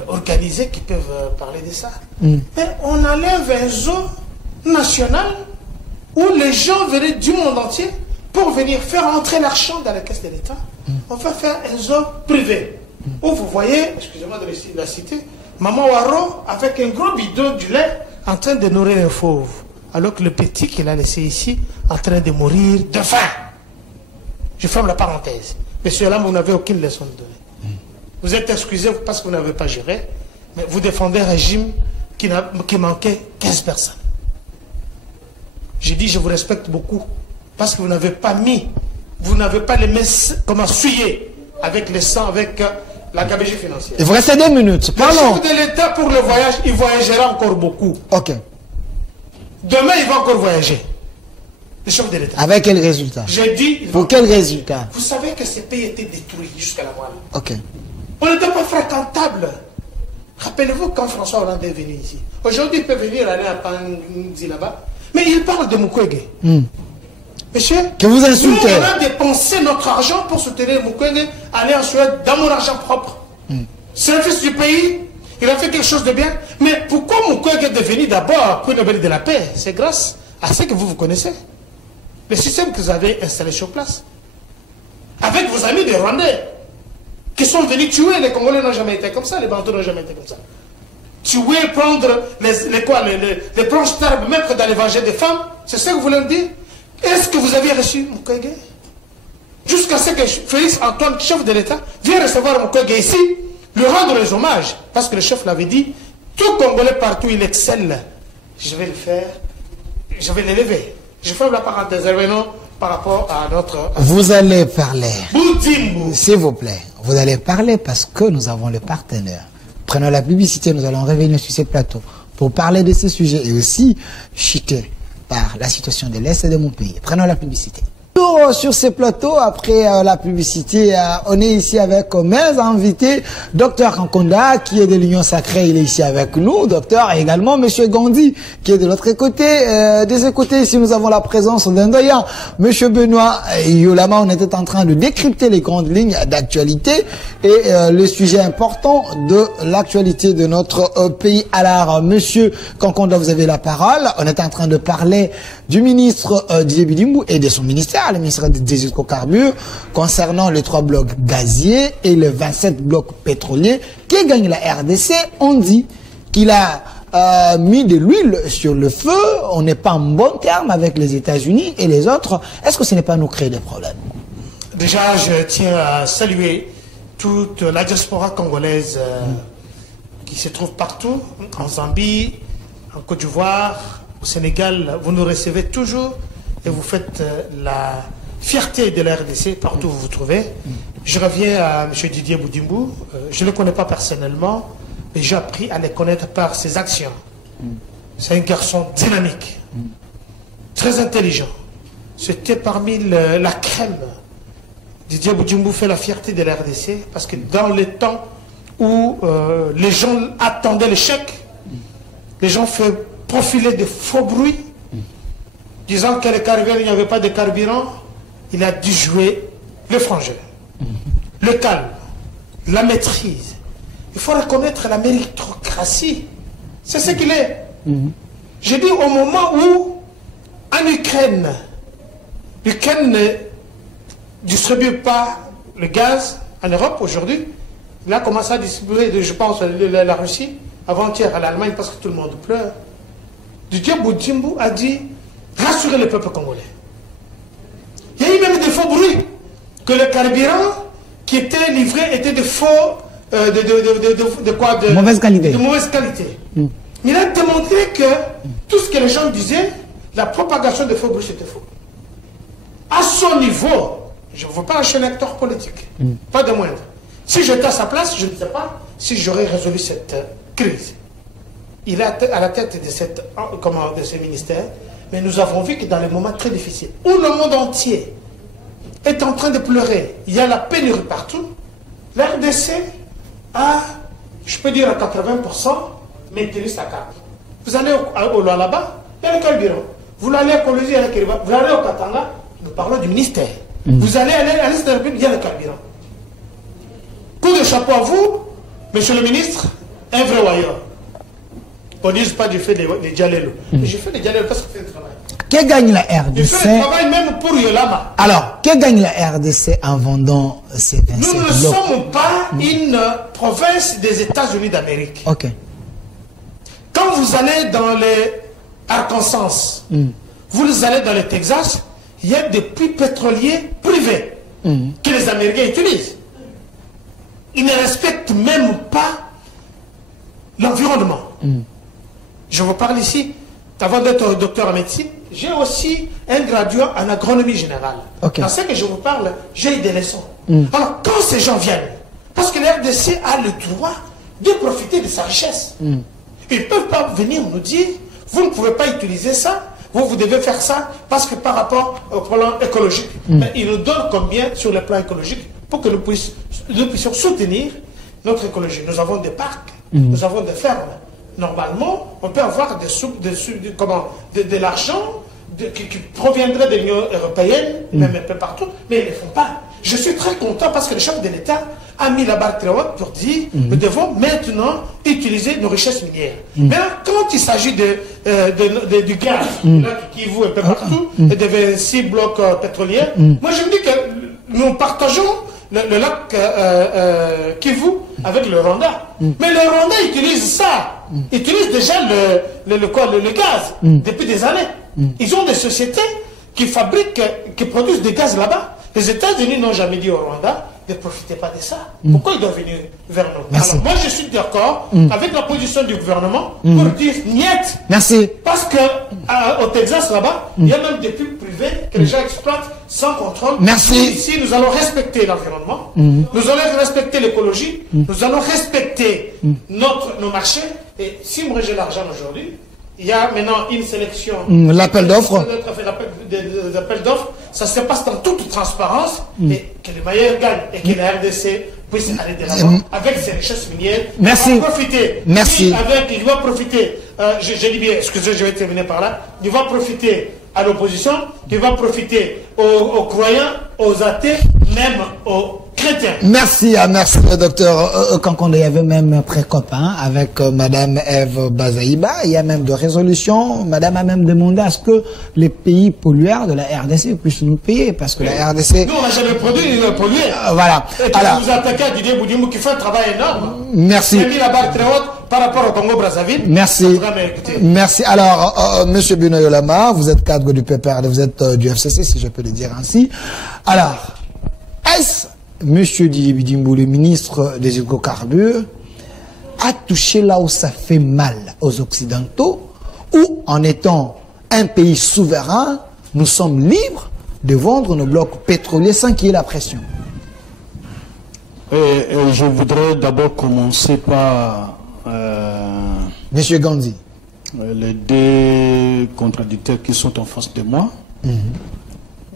organisées qui peuvent parler de ça. Mais on enlève un zoo national où les gens venaient du monde entier pour venir faire entrer l'argent dans la caisse de l'État. On va faire un zoo privé. Où vous voyez, excusez-moi de la citer, Maman Waro avec un gros bidon du lait en train de nourrir un fauve. Alors que le petit qu'il a laissé ici en train de mourir de faim. Je ferme la parenthèse. Monsieur là, vous n'avez aucune leçon de donner. Vous êtes excusé parce que vous n'avez pas géré, mais vous défendez un régime qui manquait 15 personnes. J'ai dit, je vous respecte beaucoup parce que vous n'avez pas les mains comme souillées avec le sang, avec la gabegie financière. Il vous reste 2 minutes. Parlons. Le chef de l'État pour le voyage, il voyagera encore beaucoup. Ok. Demain, il va encore voyager. Le chef de l'État. Avec quel résultat? J'ai dit... Pour quel résultat? Vous savez que ces pays étaient détruits jusqu'à la moelle. Ok. On n'était pas fréquentable. Rappelez-vous quand François Hollande est venu ici. Aujourd'hui, il peut venir aller à Panzi là-bas. Mais il parle de Mukwege. Monsieur, que vous insultez. Nous, on a dépensé notre argent pour soutenir Mukwege, aller en Suède dans mon argent propre. C'est un fils du pays. Il a fait quelque chose de bien. Mais pourquoi Mukwege est devenu d'abord prix Nobel de la paix? C'est grâce à ce que vous connaissez. Le système que vous avez installé sur place. Avec vos amis des Rwandais qui sont venus tuer. Les Congolais n'ont jamais été comme ça. Les Bantous n'ont jamais été comme ça. Tuer, prendre les planches d'arbres, mettre dans l'évangile des femmes. C'est ça que vous voulez me dire? Est-ce que vous avez reçu Mukwege? Jusqu'à ce que Félix Antoine, chef de l'État, vienne recevoir Mukwege ici, lui rendre les hommages. Parce que le chef l'avait dit, tout Congolais partout, il excelle. Je vais le faire, je vais l'élever. Je ferme la parenthèse, revenons par rapport à notre... Vous allez parler. Boutimbo. S'il vous plaît, vous allez parler parce que nous avons le partenaire. Prenons la publicité, nous allons revenir sur ce plateau pour parler de ce sujet et aussi chuter par la situation de l'Est de mon pays. Prenons la publicité. Sur ce plateau, après la publicité, on est ici avec mes invités, Dr Kankonda, qui est de l'Union Sacrée, il est ici avec nous, docteur, et également Monsieur Gandhi, qui est de l'autre côté. De ce côté, ici, nous avons la présence d'un doyen, Monsieur Benoît Yolama. On était en train de décrypter les grandes lignes d'actualité et le sujet important de l'actualité de notre pays. Alors, Monsieur Kankonda, vous avez la parole. On est en train de parler du ministre Didier Budimbu et de son ministère, le ministère des hydrocarbures, concernant les 3 blocs gaziers et les 27 blocs pétroliers qui gagnent la RDC. On dit qu'il a mis de l'huile sur le feu. On n'est pas en bon terme avec les États-Unis et les autres. Est-ce que ce n'est pas nous créer des problèmes? Déjà, je tiens à saluer toute la diaspora congolaise qui se trouve partout, en Zambie, en Côte d'Ivoire, au Sénégal. Vous nous recevez toujours et vous faites la fierté de la RDC partout où vous vous trouvez. Je reviens à M. Didier Budimbu. Je ne le connais pas personnellement, Et j'ai appris à les connaître par ses actions. C'est un garçon dynamique, très intelligent. C'était parmi la crème. Didier Boudjimbou fait la fierté de la RDC parce que dans le temps où les gens attendaient l'échec, les gens font profiler de faux bruits, disant que le carburant, il n'y avait pas de carburant. Il a dû jouer le frangin, le calme, la maîtrise. Il faut reconnaître la méritocratie. C'est ce qu'il est. J'ai dit au moment où, en Ukraine, l'Ukraine ne distribue pas le gaz en Europe aujourd'hui, il a commencé à distribuer, je pense, la Russie, avant-hier à l'Allemagne, parce que tout le monde pleure. Didier Boudjimbou a dit, rassurez le peuple congolais. Il y a eu même des faux bruits, que le carburant qui était livré était de faux, de mauvaise qualité. De mauvaise qualité. Mais il a démontré que tout ce que les gens disaient, la propagation de faux bruits, c'était faux. À son niveau, je ne veux pas un acteur politique, pas de moindre. Si j'étais à sa place, je ne sais pas si j'aurais résolu cette crise. Il est à la tête de ce ministère, mais nous avons vu que dans les moments très difficiles, où le monde entier est en train de pleurer, il y a la pénurie partout, la RDC a, je peux dire à 80%, maintenu sa carte. Vous allez au là-bas, il y a le carburant. Vous allez à Colosie, il y a le carburant. Vous allez au Katanga, nous parlons du ministère. Vous allez à l'Est de la République, il y a le carburant. Coup de chapeau à vous, monsieur le ministre, un vrai voyeur. On ne dit pas du fait des dialélos. Mais je fais des dialélos parce que je fais le travail. Que gagne la RDC? Je fais le travail même pour Yolama. Alors, que gagne la RDC en vendant ces 27 Nous ne sommes pas une province des États-Unis d'Amérique. Ok. Quand vous allez dans les Arkansas, vous allez dans le Texas, il y a des puits pétroliers privés que les Américains utilisent. Ils ne respectent même pas l'environnement. Je vous parle ici, avant d'être docteur en médecine, j'ai aussi un graduat en agronomie générale. Okay. Dans ce que je vous parle, j'ai eu des leçons. Alors, quand ces gens viennent, parce que la RDC a le droit de profiter de sa richesse, ils ne peuvent pas venir nous dire, vous ne pouvez pas utiliser ça, vous devez faire ça, parce que par rapport au plan écologique. Mais ils nous donnent combien sur le plan écologique pour que nous puissions soutenir notre écologie. Nous avons des parcs, nous avons des fermes. Normalement, on peut avoir de l'argent qui proviendrait de l'Union européenne, même un peu partout, mais ils ne le font pas. Je suis très content parce que le chef de l'État a mis la barre très haute pour dire nous devons maintenant utiliser nos richesses minières. Maintenant, quand il s'agit du gaz qui vous un peu partout, et de 26 blocs pétroliers, moi je me dis que nous partageons le lac Kivu avec le Rwanda. Mais le Rwanda utilise ça. Utilise déjà le gaz depuis des années. Ils ont des sociétés qui fabriquent, qui produisent du gaz là-bas. Les États-Unis n'ont jamais dit au Rwanda ne profitez pas de ça. Pourquoi ils doivent venir vers nous? Merci. Alors moi je suis d'accord avec la position du gouvernement pour dire niet. Merci. Parce que au Texas là-bas, il y a même des puits privés que les gens exploitent sans contrôle. Merci. Ici, nous allons respecter l'environnement, nous allons respecter l'écologie, nous allons respecter nos marchés. Et si moi j'ai l'argent aujourd'hui, il y a maintenant une sélection. L'appel d'offres. Des appels d'offres, ça se passe dans toute transparence et que les meilleurs gagnent et que la RDC puisse aller de l'avant avec ses richesses minières. Merci. Il va profiter. Merci. Il va profiter, je dis bien, excusez, je vais terminer par là, il va profiter à l'opposition, il va profiter aux croyants, aux athées, même aux chrétiens. Merci, merci le docteur Kankonde. Il y avait même pré-copain avec Madame Eve Bazaïba. Il y a même de résolutions. Madame a même demandé à ce que les pays pollueurs de la RDC puissent nous payer parce que la RDC... Nous, on n'a jamais pollué. Voilà. Et puis vous attaquez à Didier Boudjimbou qui fait un travail énorme. Merci. Il a mis la barre très haute par rapport au Congo-Brazzaville. Merci. Merci. Alors, Monsieur Bruno Yolama, vous êtes cadre du PPRD, vous êtes du FCC, si je peux le dire ainsi. Alors, est-ce Monsieur Didier Boudjimbou, le ministre des hydrocarbures, a touché là où ça fait mal aux Occidentaux, ou en étant un pays souverain, nous sommes libres de vendre nos blocs pétroliers sans qu'il y ait la pression? Je voudrais d'abord commencer par Monsieur Gandhi. Les deux contradicteurs qui sont en face de moi,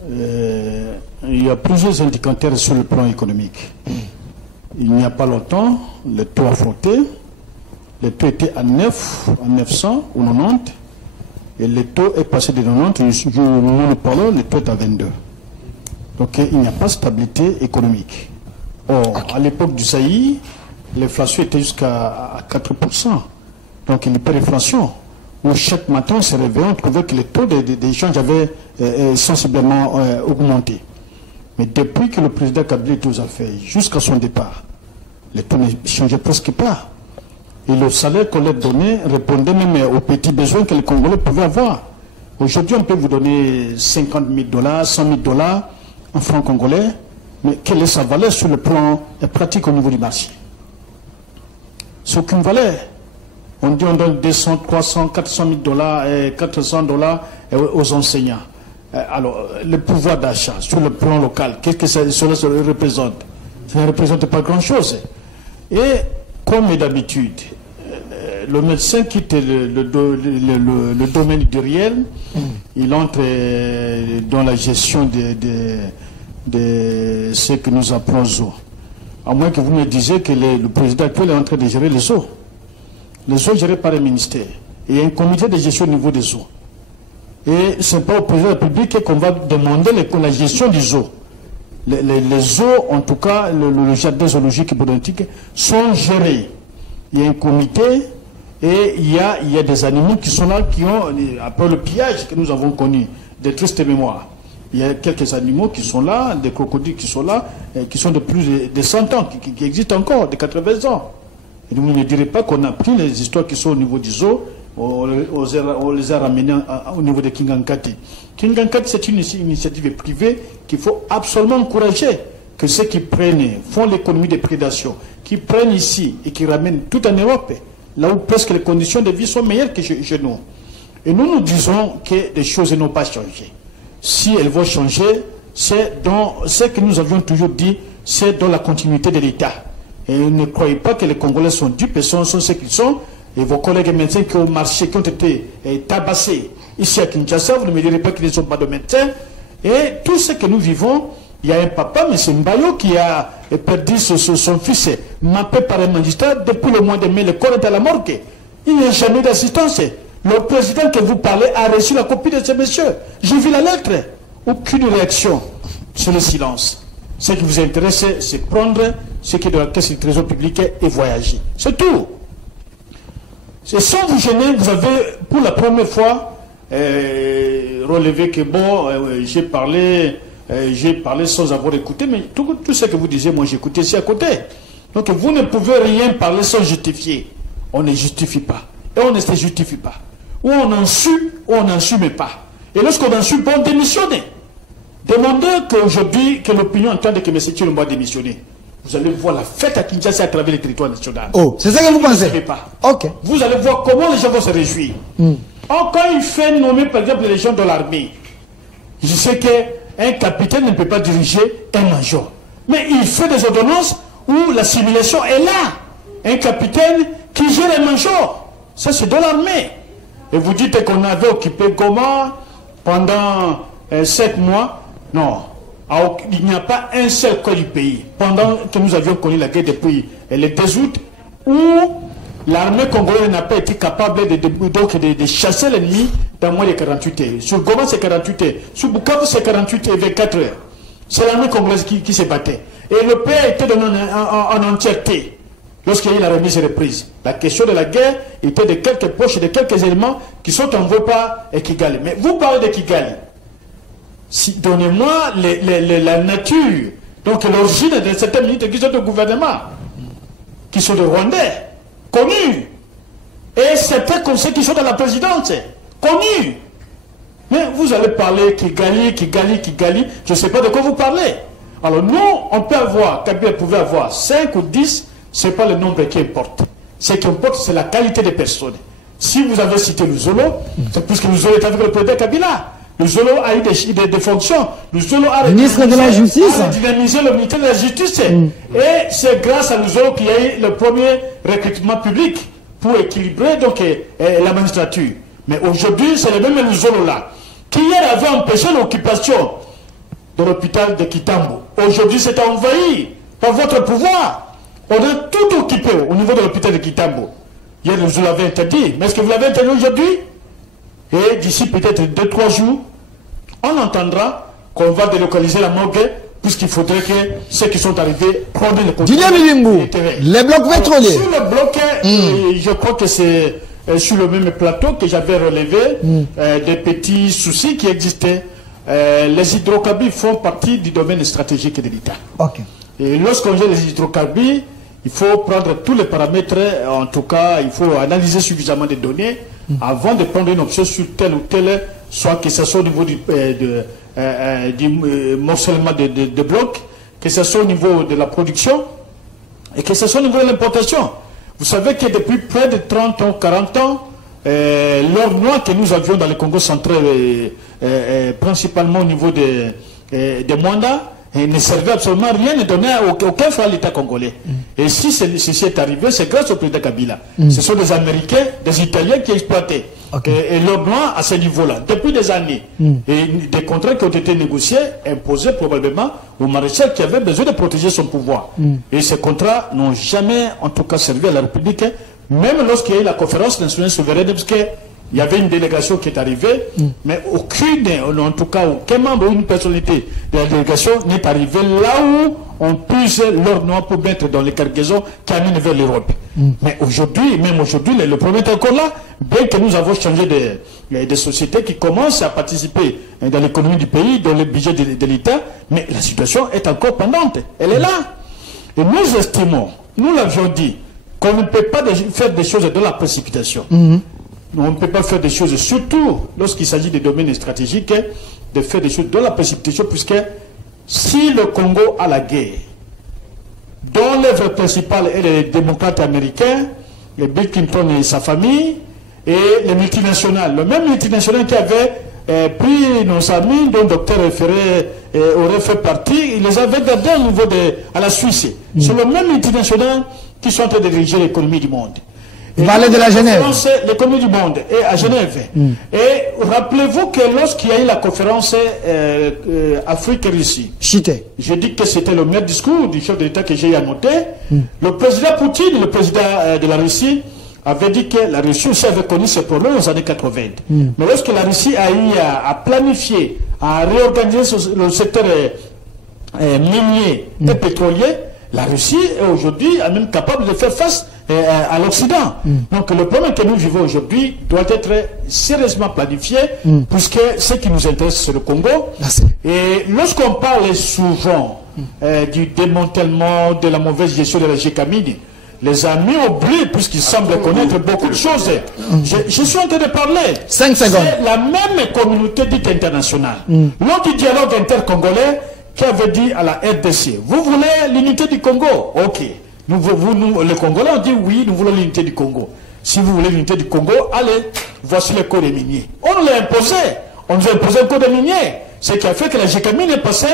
il y a plusieurs indicateurs sur le plan économique. Il n'y a pas longtemps, le taux a flotté. Le taux était à 9, à 900 ou 90. Et le taux est passé de 90, nous parlons, le taux est à 22. Donc il n'y a pas de stabilité économique. Or, à l'époque du Zaïre, l'inflation était jusqu'à 4%. Donc il n'y a pas d'inflation. Où chaque matin, on se réveillait, on trouvait que le taux d'échange avait sensiblement augmenté. Mais depuis que le président Kabila était aux affaires, jusqu'à son départ, le taux ne changeait presque pas. Et le salaire qu'on leur donnait répondait même aux petits besoins que les Congolais pouvaient avoir. Aujourd'hui, on peut vous donner 50 000 $, 100 000 $ en francs congolais, mais quelle est sa valeur sur le plan pratique au niveau du marché? C'est aucune valeur. On dit on donne 200, 300, 400 000 $, et 400 $ aux enseignants. Alors, le pouvoir d'achat sur le plan local, qu'est-ce que cela représente? Ça ne représente pas grand-chose. Et comme d'habitude, le médecin quitte le domaine du réel, il entre dans la gestion de ce que nous appelons zoo. À moins que vous me disiez que le président actuel est en train de gérer les zoos. Les zoos gérés par le ministère. Et il y a un comité de gestion au niveau des zoos. Et ce n'est pas au président de la République qu'on va demander la gestion du zoo. Les zoos, en tout cas, le jardin zoologique et botanique, sont gérés. Il y a un comité et il y a des animaux qui sont là, qui ont, après le pillage que nous avons connu, des tristes mémoires. Il y a quelques animaux qui sont là, des crocodiles qui sont là, qui sont de plus de 100 ans, qui existent encore, de 80 ans. Et vous ne direz pas qu'on a pris les histoires qui sont au niveau du zoo, on les a ramenées au niveau de Kingankati. Kingankati, c'est une initiative privée qu'il faut absolument encourager, que ceux qui font l'économie des prédations, qui prennent ici et qui ramènent tout en Europe, là où presque les conditions de vie sont meilleures que chez nous. Et nous disons que les choses n'ont pas changé. Si elles vont changer, c'est dans ce que nous avions toujours dit, c'est dans la continuité de l'État. Et ne croyez pas que les Congolais sont dupes, sont ce qu'ils sont. Et vos collègues médecins qui ont marché, qui ont été tabassés ici à Kinshasa, vous ne me direz pas qu'ils ne sont pas de médecins. Et tout ce que nous vivons, il y a un papa, M. Mbayo, qui a perdu son fils, mappé par un magistrat. Depuis le mois de mai, le corps est à la morgue. Il n'y a jamais d'assistance. Le président que vous parlez a reçu la copie de ce monsieur. J'ai vu la lettre. Aucune réaction sur le silence. Ce qui vous intéresse, c'est prendre ce qui est dans la caisse du trésor public et voyager. C'est tout. C'est sans vous gêner, vous avez pour la première fois relevé que bon, j'ai parlé sans avoir écouté, mais tout ce que vous disiez, moi j'écoutais ici à côté. Donc vous ne pouvez rien parler sans justifier. On ne justifie pas. Et on ne se justifie pas. Ou on insulte, ou on n'assume pas. Et lorsqu'on insulte, on démissionne. Demandez qu'aujourd'hui, que l'opinion entende que M. Tshilombo a démissionné. Vous allez voir la fête à Kinshasa à travers le territoire national. Oh, c'est ça que vous pensez? Vous ne pas. Ok. Vous allez voir comment les gens vont se réjouir. Quand il fait nommer, par exemple, les gens de l'armée, je sais qu'un capitaine ne peut pas diriger un major. Mais il fait des ordonnances où la simulation est là. Un capitaine qui gère un major. Ça, c'est de l'armée. Et vous dites qu'on avait occupé Goma pendant 7 mois. Non. Il n'y a pas un seul coin du pays, pendant que nous avions connu la guerre depuis le 2 août, où l'armée congolaise n'a pas été capable de chasser l'ennemi dans moins de 48 heures. Sur Goma, c'est 48 heures. Sur Bukavu, c'est 48 et 24 heures. C'est l'armée congolaise qui se battait. Et le pays a été donné en entièreté lorsqu'il y a eu la remise et reprise. La question de la guerre était de quelques poches et de quelques éléments qui sont envoyés par Kigali. Mais vous parlez de Kigali. Donnez-moi la nature, donc l'origine de certaines minutes qui sont de gouvernement, qui sont de Rwandais, connus. Et certains conseils qui sont dans la présidence, connus. Mais vous allez parler Kigali, je ne sais pas de quoi vous parlez. Alors nous, on peut avoir, Kabila pouvait avoir 5 ou 10, ce n'est pas le nombre qui importe. Ce qui importe, c'est la qualité des personnes. Si vous avez cité le Zolo, c'est puisque le Zolo est avec le président Kabila. Le Zolo a eu des fonctions. Le Zolo a ministre de la Justice. Dynamisé le ministère de la Justice. Et c'est grâce à le Zolo qu'il y a eu le premier recrutement public pour équilibrer donc, la magistrature. Mais aujourd'hui, c'est le même Luzolo-là, qui hier avait empêché l'occupation de l'hôpital de Kitambo. Aujourd'hui, c'est envahi par votre pouvoir. On a tout occupé au niveau de l'hôpital de Kitambo. Hier, vous l'avez interdit. Mais est-ce que vous l'avez interdit aujourd'hui? Et d'ici peut-être 2-3 jours, on entendra qu'on va délocaliser la morgue, puisqu'il faudrait que ceux qui sont arrivés prennent le contrôle. Les blocs pétroliers. Sur le bloc, je crois que c'est sur le même plateau que j'avais relevé des petits soucis qui existaient. Les hydrocarbures font partie du domaine stratégique de l'État. Et lorsqu'on gère les hydrocarbures, il faut prendre tous les paramètres, en tout cas, il faut analyser suffisamment de données avant de prendre une option sur tel ou tel, soit que ce soit au niveau du morcellement de blocs, que ce soit au niveau de la production et que ce soit au niveau de l'importation. Vous savez que depuis près de 30 ans, 40 ans, l'or noir que nous avions dans le Congo central, principalement au niveau des mandats, ne servait absolument rien, ne donnait aucun frein à l'État congolais. Et si ceci est arrivé, c'est grâce au président Kabila. Ce sont des Américains, des Italiens qui exploitaient et l'or noir à ce niveau-là, depuis des années. Et des contrats qui ont été négociés, imposés probablement au maréchal qui avait besoin de protéger son pouvoir. Et ces contrats n'ont jamais, en tout cas, servi à la République, même lorsqu'il y a eu la conférence nationale souveraine, parce que il y avait une délégation qui est arrivée, mais aucune, en tout cas aucun membre ou une personnalité de la délégation n'est arrivé là où on puise l'or noir pour mettre dans les cargaisons qui amènent vers l'Europe. Mais aujourd'hui, même aujourd'hui, le problème est encore là, bien que nous avons changé des sociétés qui commencent à participer dans l'économie du pays, dans le budget de l'État, mais la situation est encore pendante. Elle est là. Et nous estimons, nous l'avions dit, qu'on ne peut pas faire des choses dans la précipitation. On ne peut pas faire des choses, surtout lorsqu'il s'agit des domaines stratégiques, de faire des choses dans la précipitation, puisque si le Congo a la guerre, dont l'œuvre principale est les démocrates américains, les Bill Clinton et sa famille, et les multinationales, le même multinational qui avait pris nos amis, dont le docteur Ferré aurait fait partie, il les avait gardés au niveau à la Suisse. C'est le même multinational qui sont en train de diriger l'économie du monde. Vous parlez de la Genève. L'économie du monde est à Genève. Et rappelez-vous que lorsqu'il y a eu la conférence Afrique et Russie, je dis que c'était le meilleur discours du chef de l'État que j'ai annoté. Le président Poutine, le président de la Russie, avait dit que la Russie aussi avait connu ses problèmes aux années 80. Mais lorsque la Russie a eu à planifier, à réorganiser le secteur minier et pétrolier, la Russie est aujourd'hui même capable de faire face à l'Occident. Donc le problème que nous vivons aujourd'hui doit être sérieusement planifié, puisque ce qui nous intéresse, c'est le Congo. Et lorsqu'on parle souvent du démantèlement, de la mauvaise gestion de la GECAMINE, les amis oublient, puisqu'ils semblent connaître beaucoup de choses. Je suis en train de parler. 5 secondes. C'est la même communauté dite internationale. Lors du dialogue intercongolais, qui avait dit à la RDC, vous voulez l'unité du Congo? Ok. Nous, les Congolais ont dit oui, nous voulons l'unité du Congo. Si vous voulez l'unité du Congo, allez, voici le code minier. On nous l'a imposé. On nous a imposé un code minier. Ce qui a fait que la GECAMINE est passée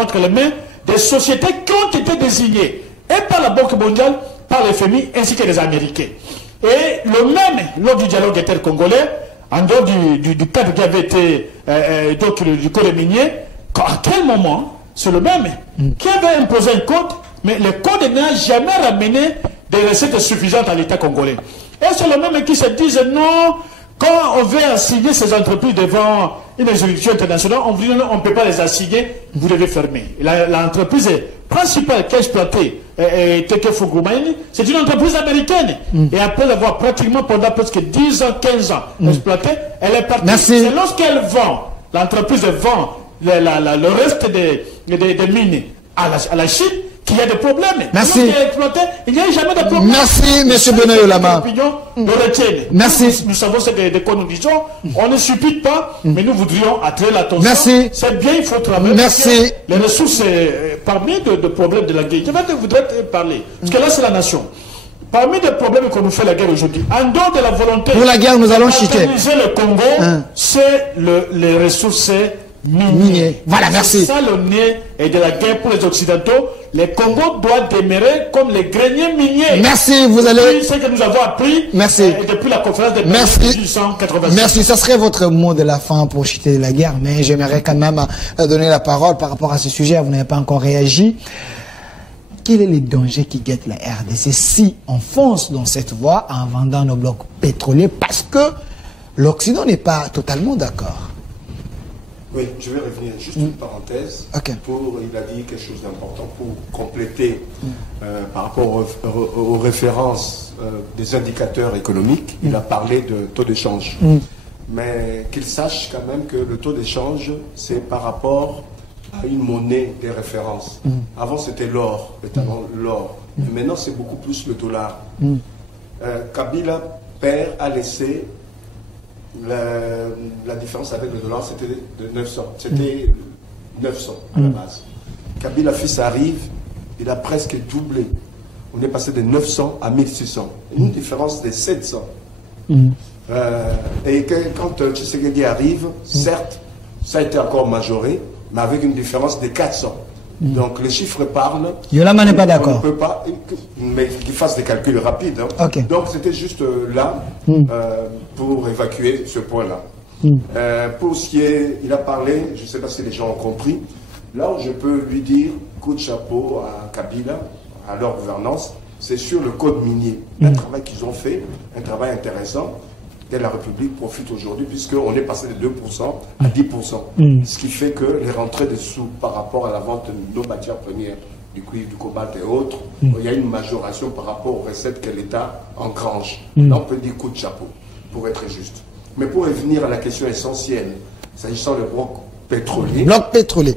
entre les mains des sociétés qui ont été désignées, et par la Banque mondiale, par le FMI, ainsi que les Américains. Et le même, lors du dialogue intercongolais, en dehors du cadre qui avait été du code minier, à quel moment, c'est le même qui avait imposé un code, mais le code n'a jamais ramené des recettes suffisantes à l'État congolais. Et c'est le même qui se disent non, quand on veut assigner ces entreprises devant une juridiction internationale, on dit non, on ne peut pas les assigner, vous devez fermer. L'entreprise principale qui a exploité Teke Fugumaini, c'est une entreprise américaine. Et après avoir pratiquement pendant presque 10 ans, 15 ans exploité, elle est partie. C'est lorsqu'elle vend, l'entreprise vend le reste des mines à la Chine, qu'il y a des problèmes. Merci. Il n'y a jamais de problème. Merci, M. Benoît Yolama. Merci. Nous savons ce de quoi nous disons. On ne suppute pas, mais nous voudrions attirer l'attention. Merci. C'est bien, il faut travailler. Merci. Les ressources, parmi de problèmes de la guerre, je voudrais parler. Parce que là, c'est la nation. Parmi les problèmes qu'on nous fait la guerre aujourd'hui, en dehors de la volonté pour la guerre, nous allons chuter. Le Congo, c'est les ressources miniers. Voilà, merci. C'est ça le nez et de la guerre pour les Occidentaux. Les Congos doivent demeurer comme les greniers miniers. Merci, vous allez... Depuis ce que nous avons appris Merci. Depuis la conférence de Merci. 1886. Merci, ça serait votre mot de la fin pour chuter de la guerre, mais j'aimerais quand même donner la parole par rapport à ce sujet, vous n'avez pas encore réagi. Quel est le danger qui guette la RDC si on fonce dans cette voie en vendant nos blocs pétroliers parce que l'Occident n'est pas totalement d'accord? Oui, je vais revenir juste une parenthèse. Ok. Il a dit quelque chose d'important pour compléter par rapport aux références des indicateurs économiques. Il a parlé de taux d'échange. Mais qu'il sache quand même que le taux d'échange, c'est par rapport à une monnaie des références. Avant, c'était l'or, l'or. Mais maintenant, c'est beaucoup plus le dollar. Kabila, père, a laissé la différence avec le dollar, c'était de 900. C'était 900 à la base. Kabila, fils, arrive, il a presque doublé. On est passé de 900 à 1600. Une différence de 700. Et quand Tshisekedi arrive, certes, ça a été encore majoré, mais avec une différence de 400. Donc les chiffres parlent. Yolama n'est pas d'accord. On ne peut pas, mais qu'il fasse des calculs rapides. Hein. Okay. Donc c'était juste là pour évacuer ce point-là. Pour ce qui est, il a parlé, je ne sais pas si les gens ont compris, là où je peux lui dire coup de chapeau à Kabila, à leur gouvernance, c'est sur le code minier. Un travail qu'ils ont fait, un travail intéressant. Et la République profite aujourd'hui puisqu'on est passé de 2% à 10%. Ce qui fait que les rentrées de sous par rapport à la vente de nos matières premières, du cuivre, du cobalt et autres, il y a une majoration par rapport aux recettes que l'État engrange. Là, on peut dire coup de chapeau, pour être juste. Mais pour revenir à la question essentielle, s'agissant des blocs pétroliers. Blocs pétroliers.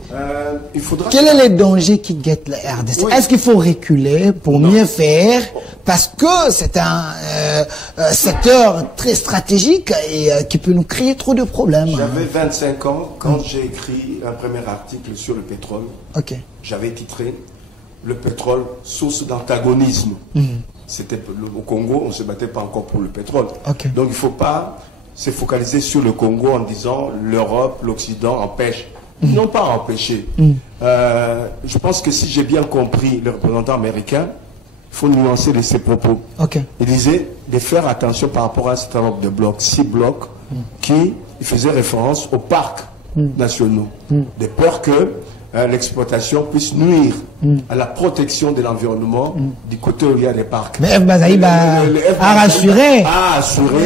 Il faudra... Quel est le danger qui guette la RDC? Oui. Est-ce qu'il faut reculer pour mieux faire? Parce que c'est un secteur très stratégique et qui peut nous créer trop de problèmes. J'avais 25 ans quand j'ai écrit un premier article sur le pétrole. Ok. J'avais titré « Le pétrole, source d'antagonisme ». C'était au Congo, on ne se battait pas encore pour le pétrole. Okay. Donc il ne faut pas se focaliser sur le Congo en disant l'Europe, l'Occident empêchent. Ils n'ont pas empêché. Je pense que si j'ai bien compris le représentant américain, il faut nuancer ses propos. Okay. Il disait de faire attention par rapport à un certain nombre de blocs, 6 blocs, qui faisaient référence aux parcs nationaux. De peur que l'exploitation puisse nuire à la protection de l'environnement du côté où il y a des parcs. Mais F. Bazaïba a rassuré. A assuré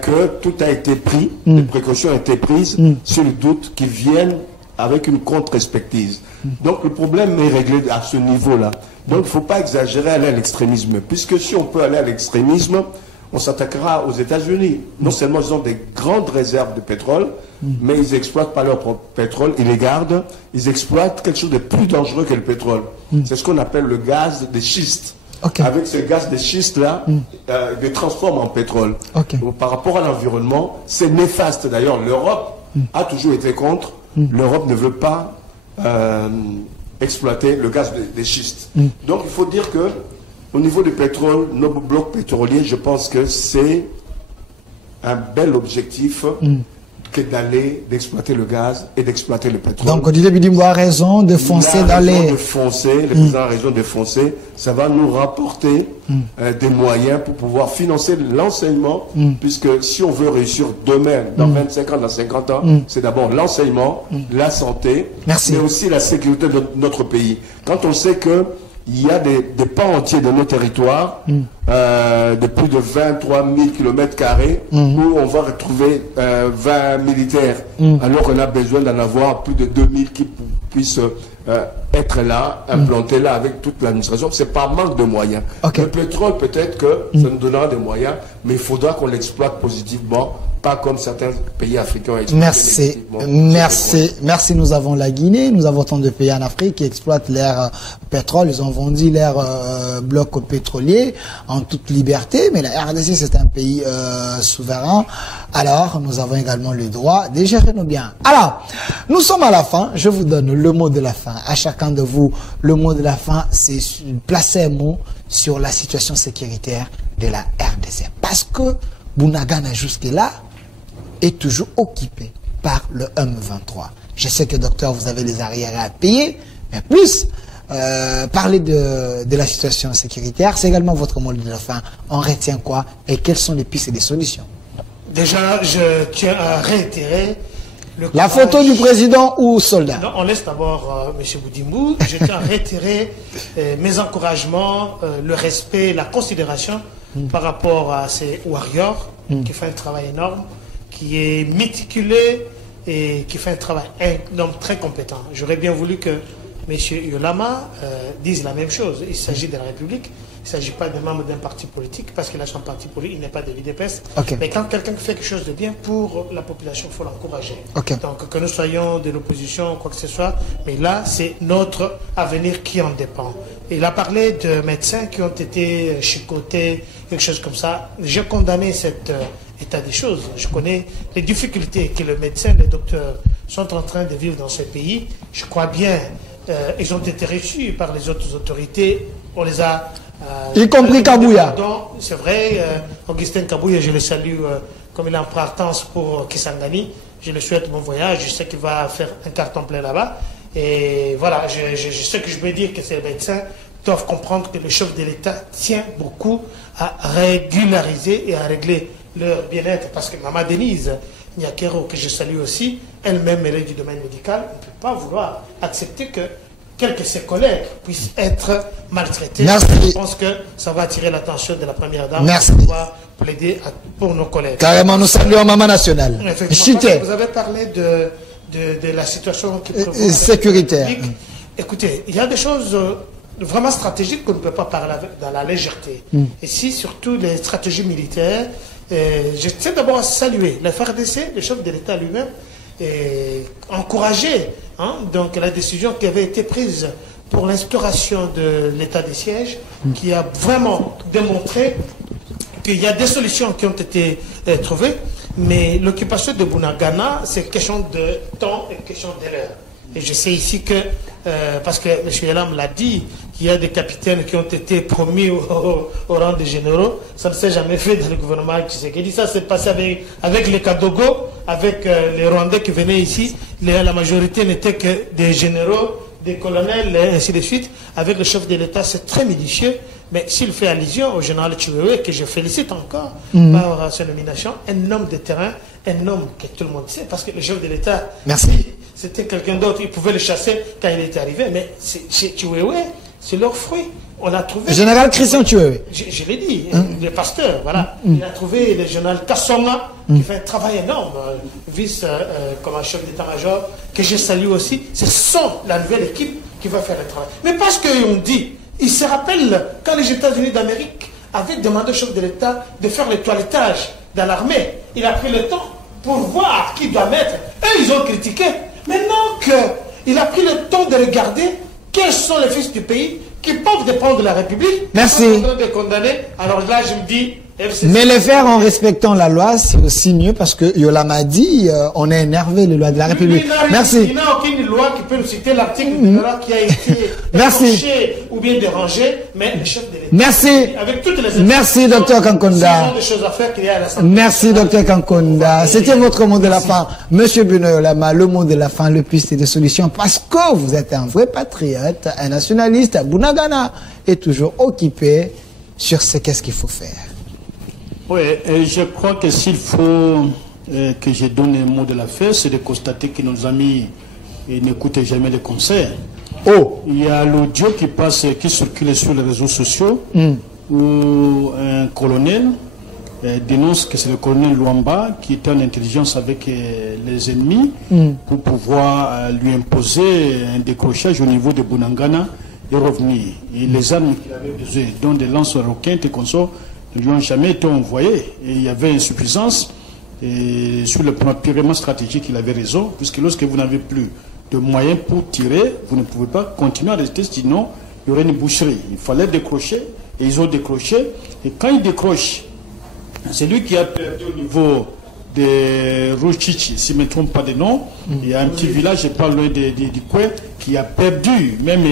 que tout a été pris, les précautions ont été prises sur le doute qu'ils viennent avec une contre-expertise. Donc le problème est réglé à ce niveau-là. Donc il ne faut pas exagérer, aller à l'extrémisme. Puisque si on peut aller à l'extrémisme, on s'attaquera aux États-Unis. Non seulement ils ont des grandes réserves de pétrole, mais ils n'exploitent pas leur propre pétrole, ils les gardent, ils exploitent quelque chose de plus dangereux que le pétrole. C'est ce qu'on appelle le gaz de schiste. Okay. Avec ce gaz de schiste-là, ils le transforment en pétrole. Okay. Donc, par rapport à l'environnement, c'est néfaste. D'ailleurs, l'Europe a toujours été contre. L'Europe ne veut pas exploiter le gaz de schiste. Donc il faut dire que au niveau du pétrole, nos blocs pétroliers, je pense que c'est un bel objectif que d'exploiter le gaz et d'exploiter le pétrole. Donc Didier Bidimbo a raison de foncer dans les... Le président a raison de foncer. Ça va nous rapporter des moyens pour pouvoir financer l'enseignement, puisque si on veut réussir demain, dans 25 ans, dans 50 ans, c'est d'abord l'enseignement, la santé, mais aussi la sécurité de notre pays. Quand on sait que il y a des pans entiers de nos territoires, de plus de 23 000 km², où on va retrouver 20 militaires, alors qu'on a besoin d'en avoir plus de 2000 qui puissent être là, implantés là avec toute l'administration. C'est par manque de moyens. Okay. Le pétrole, peut-être que ça nous donnera des moyens, mais il faudra qu'on l'exploite positivement, pas comme certains pays africains exploitent. Merci. Nous avons la Guinée, nous avons tant de pays en Afrique qui exploitent leur pétrole. Ils ont vendu leur bloc pétrolier en toute liberté, mais la RDC c'est un pays souverain. Alors, nous avons également le droit de gérer nos biens. Alors, nous sommes à la fin. Je vous donne le mot de la fin. À chacun de vous, le mot de la fin, c'est placer un mot sur la situation sécuritaire de la RDC. Parce que Bunagana jusque-là est toujours occupé par le M23. Je sais que, docteur, vous avez des arriérés à payer, mais plus, parler de la situation sécuritaire, c'est également votre mot de la fin. On retient quoi et quelles sont les pistes et les solutions? Déjà, je tiens à réitérer la photo du président ou soldat. Non, on laisse d'abord M. Boudimbou. Je tiens à réitérer mes encouragements, le respect, la considération par rapport à ces warriors qui font un travail énorme, qui est méticuleux et qui fait un travail très compétent. J'aurais bien voulu que M. Yolama dise la même chose. Il s'agit de la République. Il ne s'agit pas d'un membre d'un parti politique, parce qu'il a son parti politique, il n'est pas de l'IDPS. Okay. Mais quand quelqu'un fait quelque chose de bien pour la population, il faut l'encourager. Okay. Donc que nous soyons de l'opposition, quoi que ce soit, mais là, c'est notre avenir qui en dépend. Il a parlé de médecins qui ont été chicotés, quelque chose comme ça. J'ai condamné cet état des choses. Je connais les difficultés que le médecin, les docteurs sont en train de vivre dans ce pays. Je crois bien, ils ont été reçus par les autres autorités. On les a... y compris Kabouya. C'est vrai, Augustin Kabouya, je le salue comme il est en partance pour Kisangani. Je le souhaite bon voyage. Je sais qu'il va faire un carton plein là-bas. Et voilà, je sais que je peux dire que ces médecins doivent comprendre que le chef de l'État tient beaucoup à régulariser et à régler leur bien-être. Parce que Maman Denise Nyakero, que je salue aussi, elle-même elle est du domaine médical, on ne peut pas vouloir accepter que quelques de ses collègues puissent être maltraités. Merci. Je pense que ça va attirer l'attention de la première dame. Merci. Pour pouvoir plaider pour nos collègues. Carrément, nous saluons Maman Nationale. Vous avez parlé de la situation qui sécuritaire. Écoutez, il y a des choses vraiment stratégiques qu'on ne peut pas parler dans la légèreté. Ici, surtout les stratégies militaires, je tiens d'abord à saluer le FARDC, le chef de l'État lui-même, et encourager donc la décision qui avait été prise pour l'instauration de l'état de siège, qui a vraiment démontré qu'il y a des solutions qui ont été trouvées, mais l'occupation de Bunagana, c'est question de temps et question de l'heure. Et je sais ici que, parce que M. Elam l'a dit, qu'il y a des capitaines qui ont été promis au rang de généraux. Ça ne s'est jamais fait dans le gouvernement Tshisekedi. Ça s'est passé avec les Kadogo, avec les Rwandais qui venaient ici. La majorité n'était que des généraux, des colonels, et ainsi de suite. Avec le chef de l'État, c'est très minutieux. Mais s'il fait allusion au général Chiwewe, que je félicite encore par sa nomination, un homme de terrain, un homme que tout le monde sait, parce que le chef de l'État, c'était quelqu'un d'autre, il pouvait le chasser quand il était arrivé, mais chez Chiwewe, c'est leur fruit. On a trouvé... Général Christian Chiwewe. Je l'ai dit, le pasteur, voilà. Il a trouvé le général Kassonga, qui fait un travail énorme, comme un chef d'état-major, que je salue aussi. C'est la nouvelle équipe qui va faire le travail. Mais parce qu'on dit... Il se rappelle quand les États-Unis d'Amérique avaient demandé au chef de l'État de faire le toilettage dans l'armée. Il a pris le temps pour voir qui doit mettre. Eux, ils ont critiqué. Maintenant qu'il a pris le temps de regarder quels sont les fils du pays qui peuvent dépendre de la République. Merci. Ils sont en train de condamner. Alors là, je me dis... FCC. Mais le faire en respectant la loi, c'est aussi mieux parce que Yolama dit on est énervé les lois de la République. Merci. Il n'y a aucune loi qui peut nous citer l'article qui a été touché ou bien dérangé, mais le chef de l'État. Merci. Avec toutes les merci, docteur Kankonda. Des choses à faire qu'il y a à l'Assemblée. Merci, docteur Kankonda. C'était votre mot de la fin. Monsieur Bruno Yolama, le mot de la fin, le piste de solution, parce que vous êtes un vrai patriote, un nationaliste, Bunagana, et toujours occupé sur ce qu'est-ce qu'il faut faire. Oui, je crois que s'il faut que je donne un mot de la fin, c'est de constater que nos amis n'écoutent jamais les conseils. Oh. Il y a l'audio qui circule sur les réseaux sociaux où un colonel dénonce que c'est le colonel Luamba qui était en intelligence avec les ennemis pour pouvoir lui imposer un décrochage au niveau de Bunagana et revenir. Et les armes qu'il avait besoin, dont des lance-roquettes et consorts, ne lui ont jamais été envoyés. Et il y avait insuffisance. Et sur le plan purement stratégique, il avait raison, puisque lorsque vous n'avez plus de moyens pour tirer, vous ne pouvez pas continuer à rester, sinon il y aurait une boucherie. Il fallait décrocher, et ils ont décroché. Et quand ils décrochent, c'est lui qui a perdu au niveau de Rouchichi, si je ne me trompe pas de nom. Il y a un petit village, pas loin du coin, qui a perdu même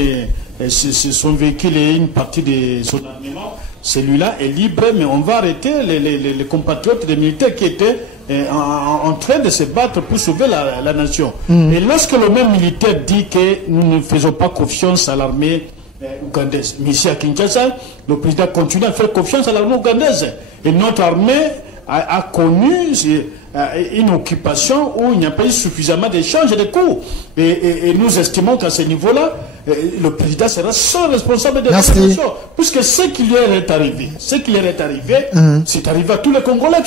son véhicule et une partie de son armement, celui-là est libre, mais on va arrêter les compatriotes des militaires qui étaient en train de se battre pour sauver la nation. Et lorsque le même militaire dit que nous ne faisons pas confiance à l'armée ougandaise, mais ici à Kinshasa, le président continue à faire confiance à l'armée ougandaise. Et notre armée a connu une occupation où il n'y a pas eu suffisamment d'échanges et de coûts. Et nous estimons qu'à ce niveau-là, le président sera seul responsable de la situation. Puisque ce qui lui est arrivé, c'est arrivé à tous les Congolais.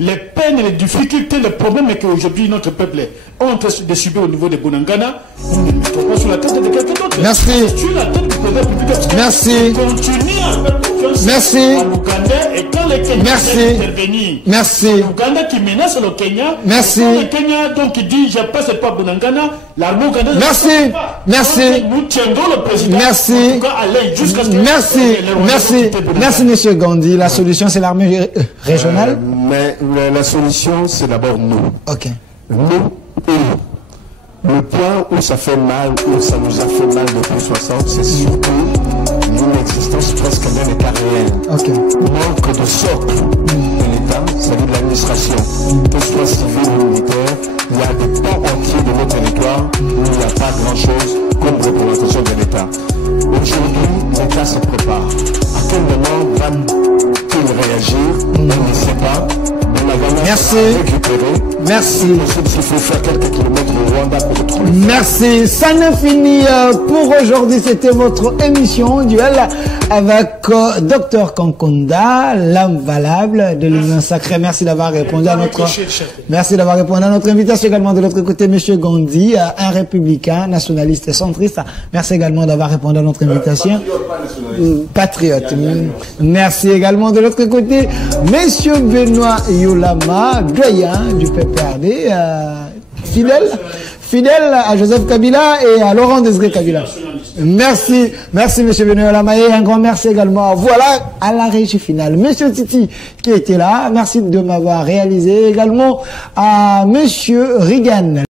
Les peines, les difficultés, le problème est qu'aujourd'hui notre peuple est en train de subir au niveau de Bunagana. Nous ne mettons pas sur la tête de quelqu'un d'autre. Merci. Sur la tête du président public. Merci. Continue à faire confiance merci. à l'Ouganda. Et quand les Kenyans viennent intervenir, merci. l'Ouganda qui menace le Kenya. Merci. Quand le Kenya donc il dit je passe pas Bunagana, l'armée ougandaise. Merci. Merci. Nous tiendrons le président. Merci. En tout cas, aller jusqu'à ce que Merci, monsieur Gandhi. La solution, c'est l'armée régionale. Mais la solution, c'est d'abord nous. Ok. Nous et nous. Le point où ça fait mal, où ça nous a fait mal depuis 60, c'est surtout l'inexistence presque d'un État réel. Ok. Manque de socle de l'État, c'est-à-dire de l'administration, que ce soit civil ou militaire. Il y a des pans entiers de nos territoires où il n'y a pas grand-chose comme représentation de l'État. Aujourd'hui, l'État se prépare. À quel moment va-t-il réagir? On ne sait pas. Merci. Merci. Il faut faire quelques kilomètres au Rwanda pour retrouver. Merci. Ça n'a fini pour aujourd'hui. C'était votre émission Duel avec Dr Kankonda, l'âme valable de l'Union sacrée. Merci d'avoir répondu à notre. Merci d'avoir répondu à notre invitation également de l'autre côté, Monsieur Gandhi, un républicain, nationaliste, centriste. Merci également d'avoir répondu à notre invitation. Patriote. Merci également de l'autre côté, Monsieur Benoît Yolama, doyen du PPRD, fidèle à Joseph Kabila et à Laurent Désiré Kabila. Merci, merci Monsieur Benoît Yolama et un grand merci également. Voilà à la régie finale, Monsieur Titi qui était là. Merci de m'avoir réalisé également à Monsieur Regan.